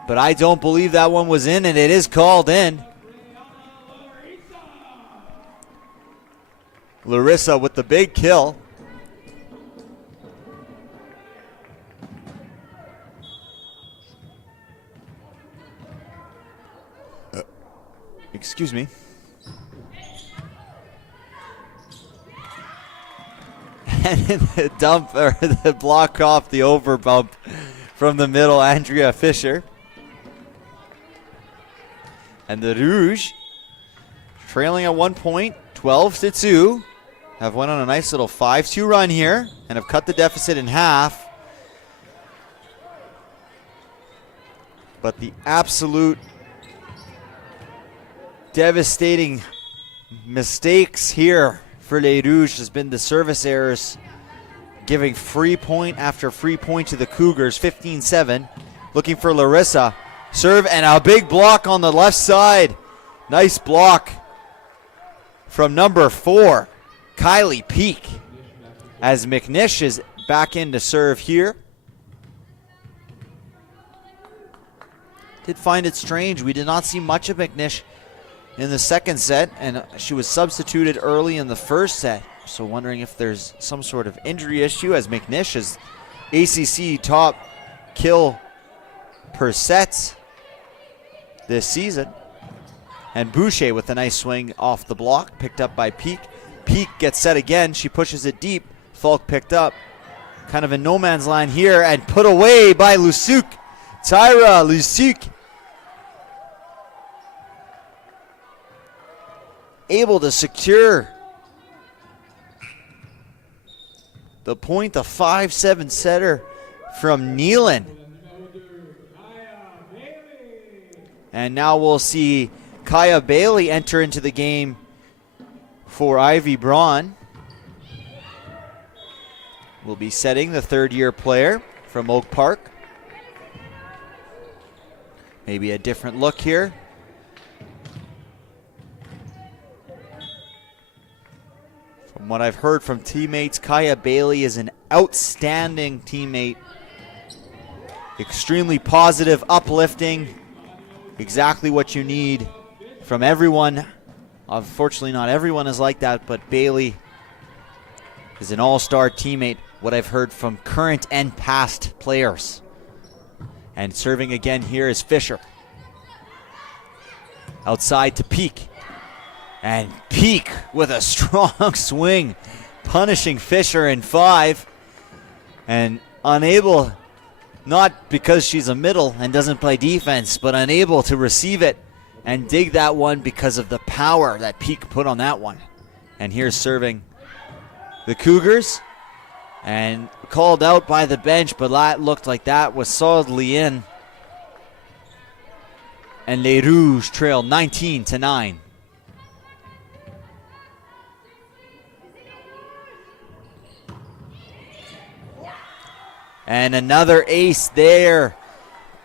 But I don't believe that one was in, and it is called in. Larissa with the big kill. Excuse me. And the dump, or the block off the over bump from the middle, Andrea Fisher. And the Rouges, trailing at 1 point, 12-2, have went on a nice little 5-2 run here and have cut the deficit in half. But the absolute devastating mistakes here for Les Rouges has been the service errors giving free point after free point to the Cougars, 15-7. Looking for Larissa. Serve and a big block on the left side. Nice block from number 4, Kylie Peak, as McNish is back in to serve here. Did find it strange. We did not see much of McNish in the second set, and she was substituted early in the first set. So wondering if there's some sort of injury issue, as McNish is ACC top kill per set this season. And Boucher with a nice swing off the block, picked up by Peak. Peak gets set again. She pushes it deep. Falk picked up. Kind of in no man's land here and put away by Lusuk. Tyra Lusuk able to secure the point, the 5-7 setter from Neelan. And now we'll see Kaya Bailey enter into the game for Ivy Braun. Will be setting the third-year player from Oak Park. Maybe a different look here. From what I've heard from teammates, Kaya Bailey is an outstanding teammate. Extremely positive, uplifting. Exactly what you need from everyone. Unfortunately, not everyone is like that, but Bailey is an all-star teammate, what I've heard from current and past players. And serving again here is Fisher. Outside to Peak. And Peak with a strong swing, punishing Fisher in 5. And unable, not because she's a middle and doesn't play defense, but unable to receive it and dig that one because of the power that Peak put on that one. And here's serving the Cougars. And called out by the bench, but that looked like that was solidly in. And Les Rouges trail 19-9. And another ace there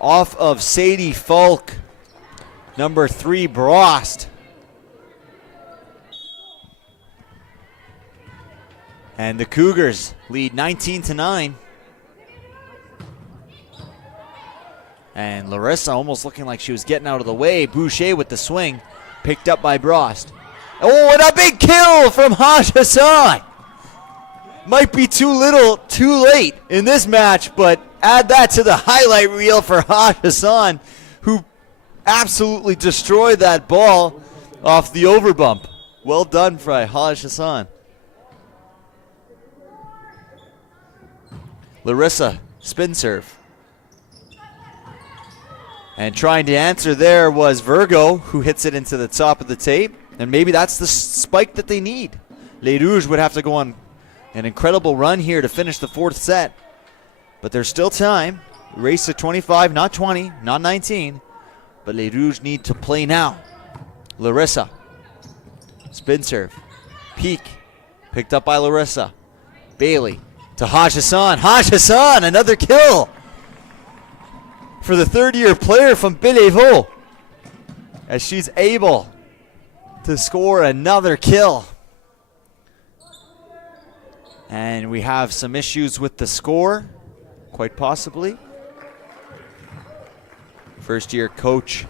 off of Sadie Falk. Number 3, Brost. And the Cougars lead 19-9. And Larissa almost looking like she was getting out of the way. Boucher with the swing, picked up by Brost. Oh, and a big kill from Haj Hassan. Might be too little, too late in this match, but add that to the highlight reel for Haj Hassan, who absolutely destroyed that ball off the overbump. Well done, Fry. Haj Hassan. Larissa, spin serve. And trying to answer there was Virgo, who hits it into the top of the tape. And maybe that's the spike that they need. Les Rouges would have to go on an incredible run here to finish the 4th set. But there's still time. Race to 25, not 20, not 19. But Les Rouges need to play now. Larissa, spin serve. Peak, picked up by Larissa. Bailey. To Haj Hassan. Haj Hassan, another kill for the third-year player from Béliveau, as she's able to score another kill. And we have some issues with the score, quite possibly. First-year coach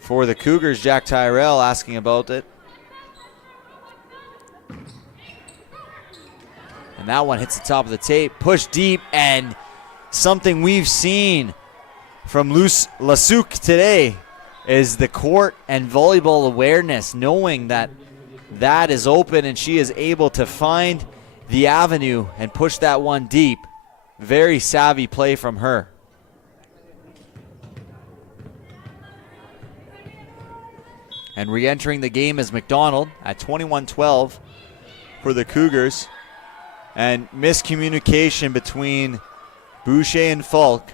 for the Cougars, Jack Tyrell, asking about it. And that one hits the top of the tape, push deep, and something we've seen from Lasuk today is the court and volleyball awareness, knowing that that is open and she is able to find the avenue and push that one deep. Very savvy play from her. And re-entering the game is McDonald at 21-12 for the Cougars. And miscommunication between Boucher and Falk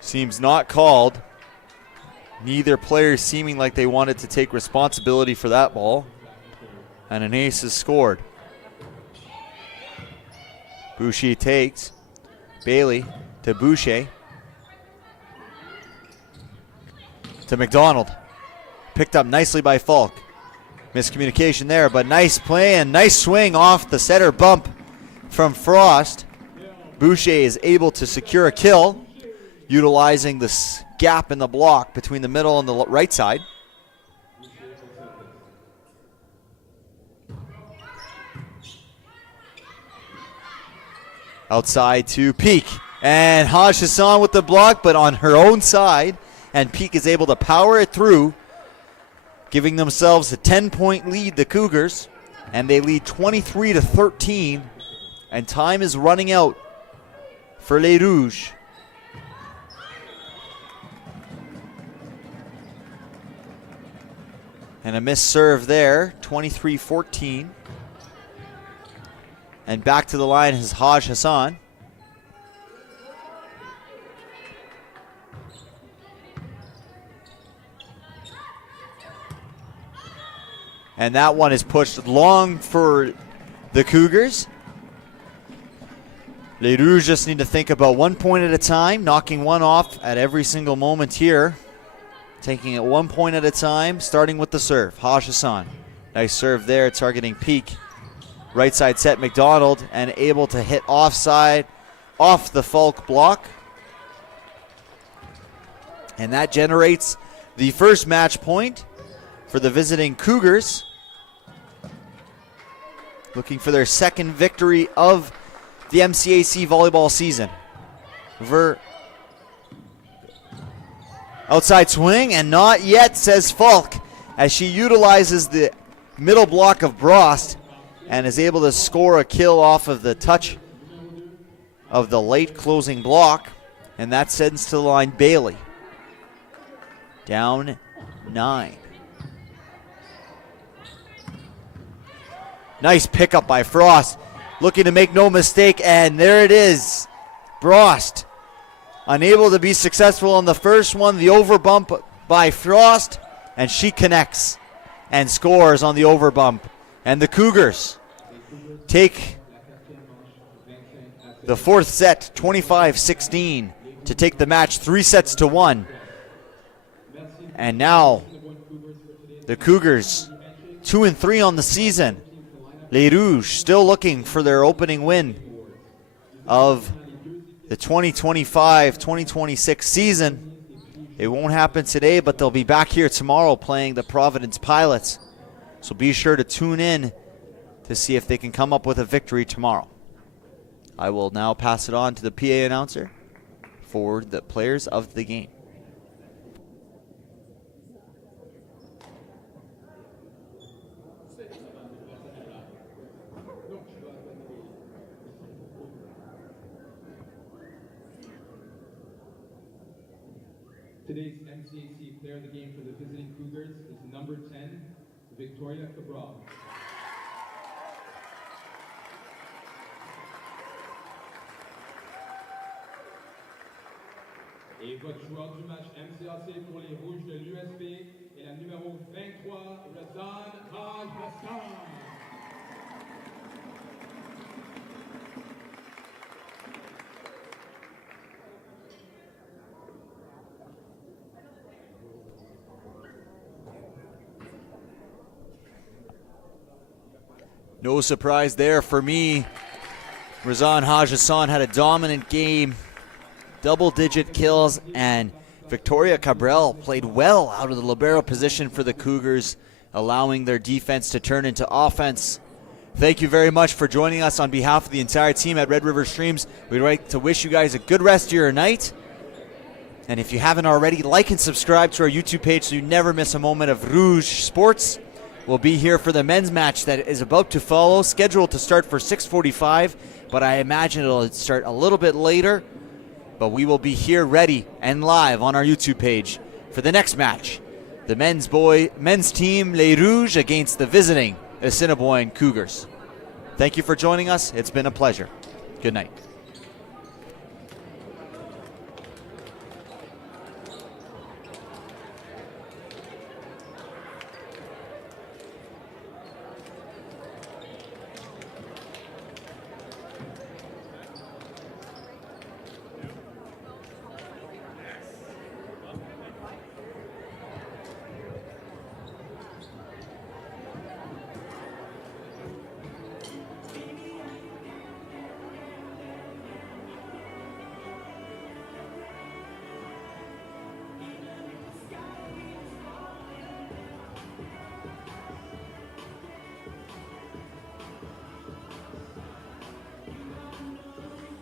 seems not called. Neither player seeming like they wanted to take responsibility for that ball. And an ace is scored. Boucher takes. Bailey to Boucher. To McDonald. Picked up nicely by Falk. Miscommunication there, but nice play and nice swing off the center bump from Frost. Boucher is able to secure a kill, utilizing this gap in the block between the middle and the right side. Outside to Peak. And Haj Hassan with the block, but on her own side. And Peak is able to power it through, giving themselves a 10-point lead, the Cougars. And they lead 23-13. And time is running out for Les Rouges. And a missed serve there, 23-14. And back to the line is Haj Hassan. And that one is pushed long for the Cougars. Les Rouges just need to think about 1 point at a time, knocking one off at every single moment here. Taking it 1 point at a time, starting with the serve. Haj Hassan. Nice serve there, targeting Peak. Right side set McDonald, and able to hit offside off the Falk block. And that generates the first match point for the visiting Cougars. Looking for their second victory of the MCAC volleyball season. Outside swing, and not yet, says Falk, as she utilizes the middle block of Brost and is able to score a kill off of the touch of the late closing block. And that sends to the line Bailey. Down 9. Nice pickup by Frost. Looking to make no mistake, and there it is. Brost unable to be successful on the first one. The overbump by Frost, and she connects and scores on the overbump. And the Cougars take the fourth set, 25-16, to take the match 3-1. And now the Cougars 2-3 on the season. Les Rouges still looking for their opening win of the 2025-2026 season. It won't happen today, but they'll be back here tomorrow playing the Providence Pilots. So be sure to tune in to see if they can come up with a victory tomorrow. I will now pass it on to the PA announcer for the players of the game. Today's MCAC player of the game for the visiting Cougars is number 10, Victoria Cabral. Et votre joueur du match MCAC pour les Rouges de l'USP est la numéro 23, Razan Haj Hassan. No surprise there for me. Razan Haj Hassan had a dominant game, double-digit kills, and Victoria Cabral played well out of the libero position for the Cougars, allowing their defense to turn into offense. Thank you very much for joining us on behalf of the entire team at Red River Streams. We'd like to wish you guys a good rest of your night. And if you haven't already, like and subscribe to our YouTube page so you never miss a moment of Rouge Sports. We'll be here for the men's match that is about to follow, scheduled to start for 6:45, but I imagine it'll start a little bit later. But we will be here ready and live on our YouTube page for the next match. The men's team, Les Rouges, against the visiting Assiniboine Cougars. Thank you for joining us. It's been a pleasure. Good night.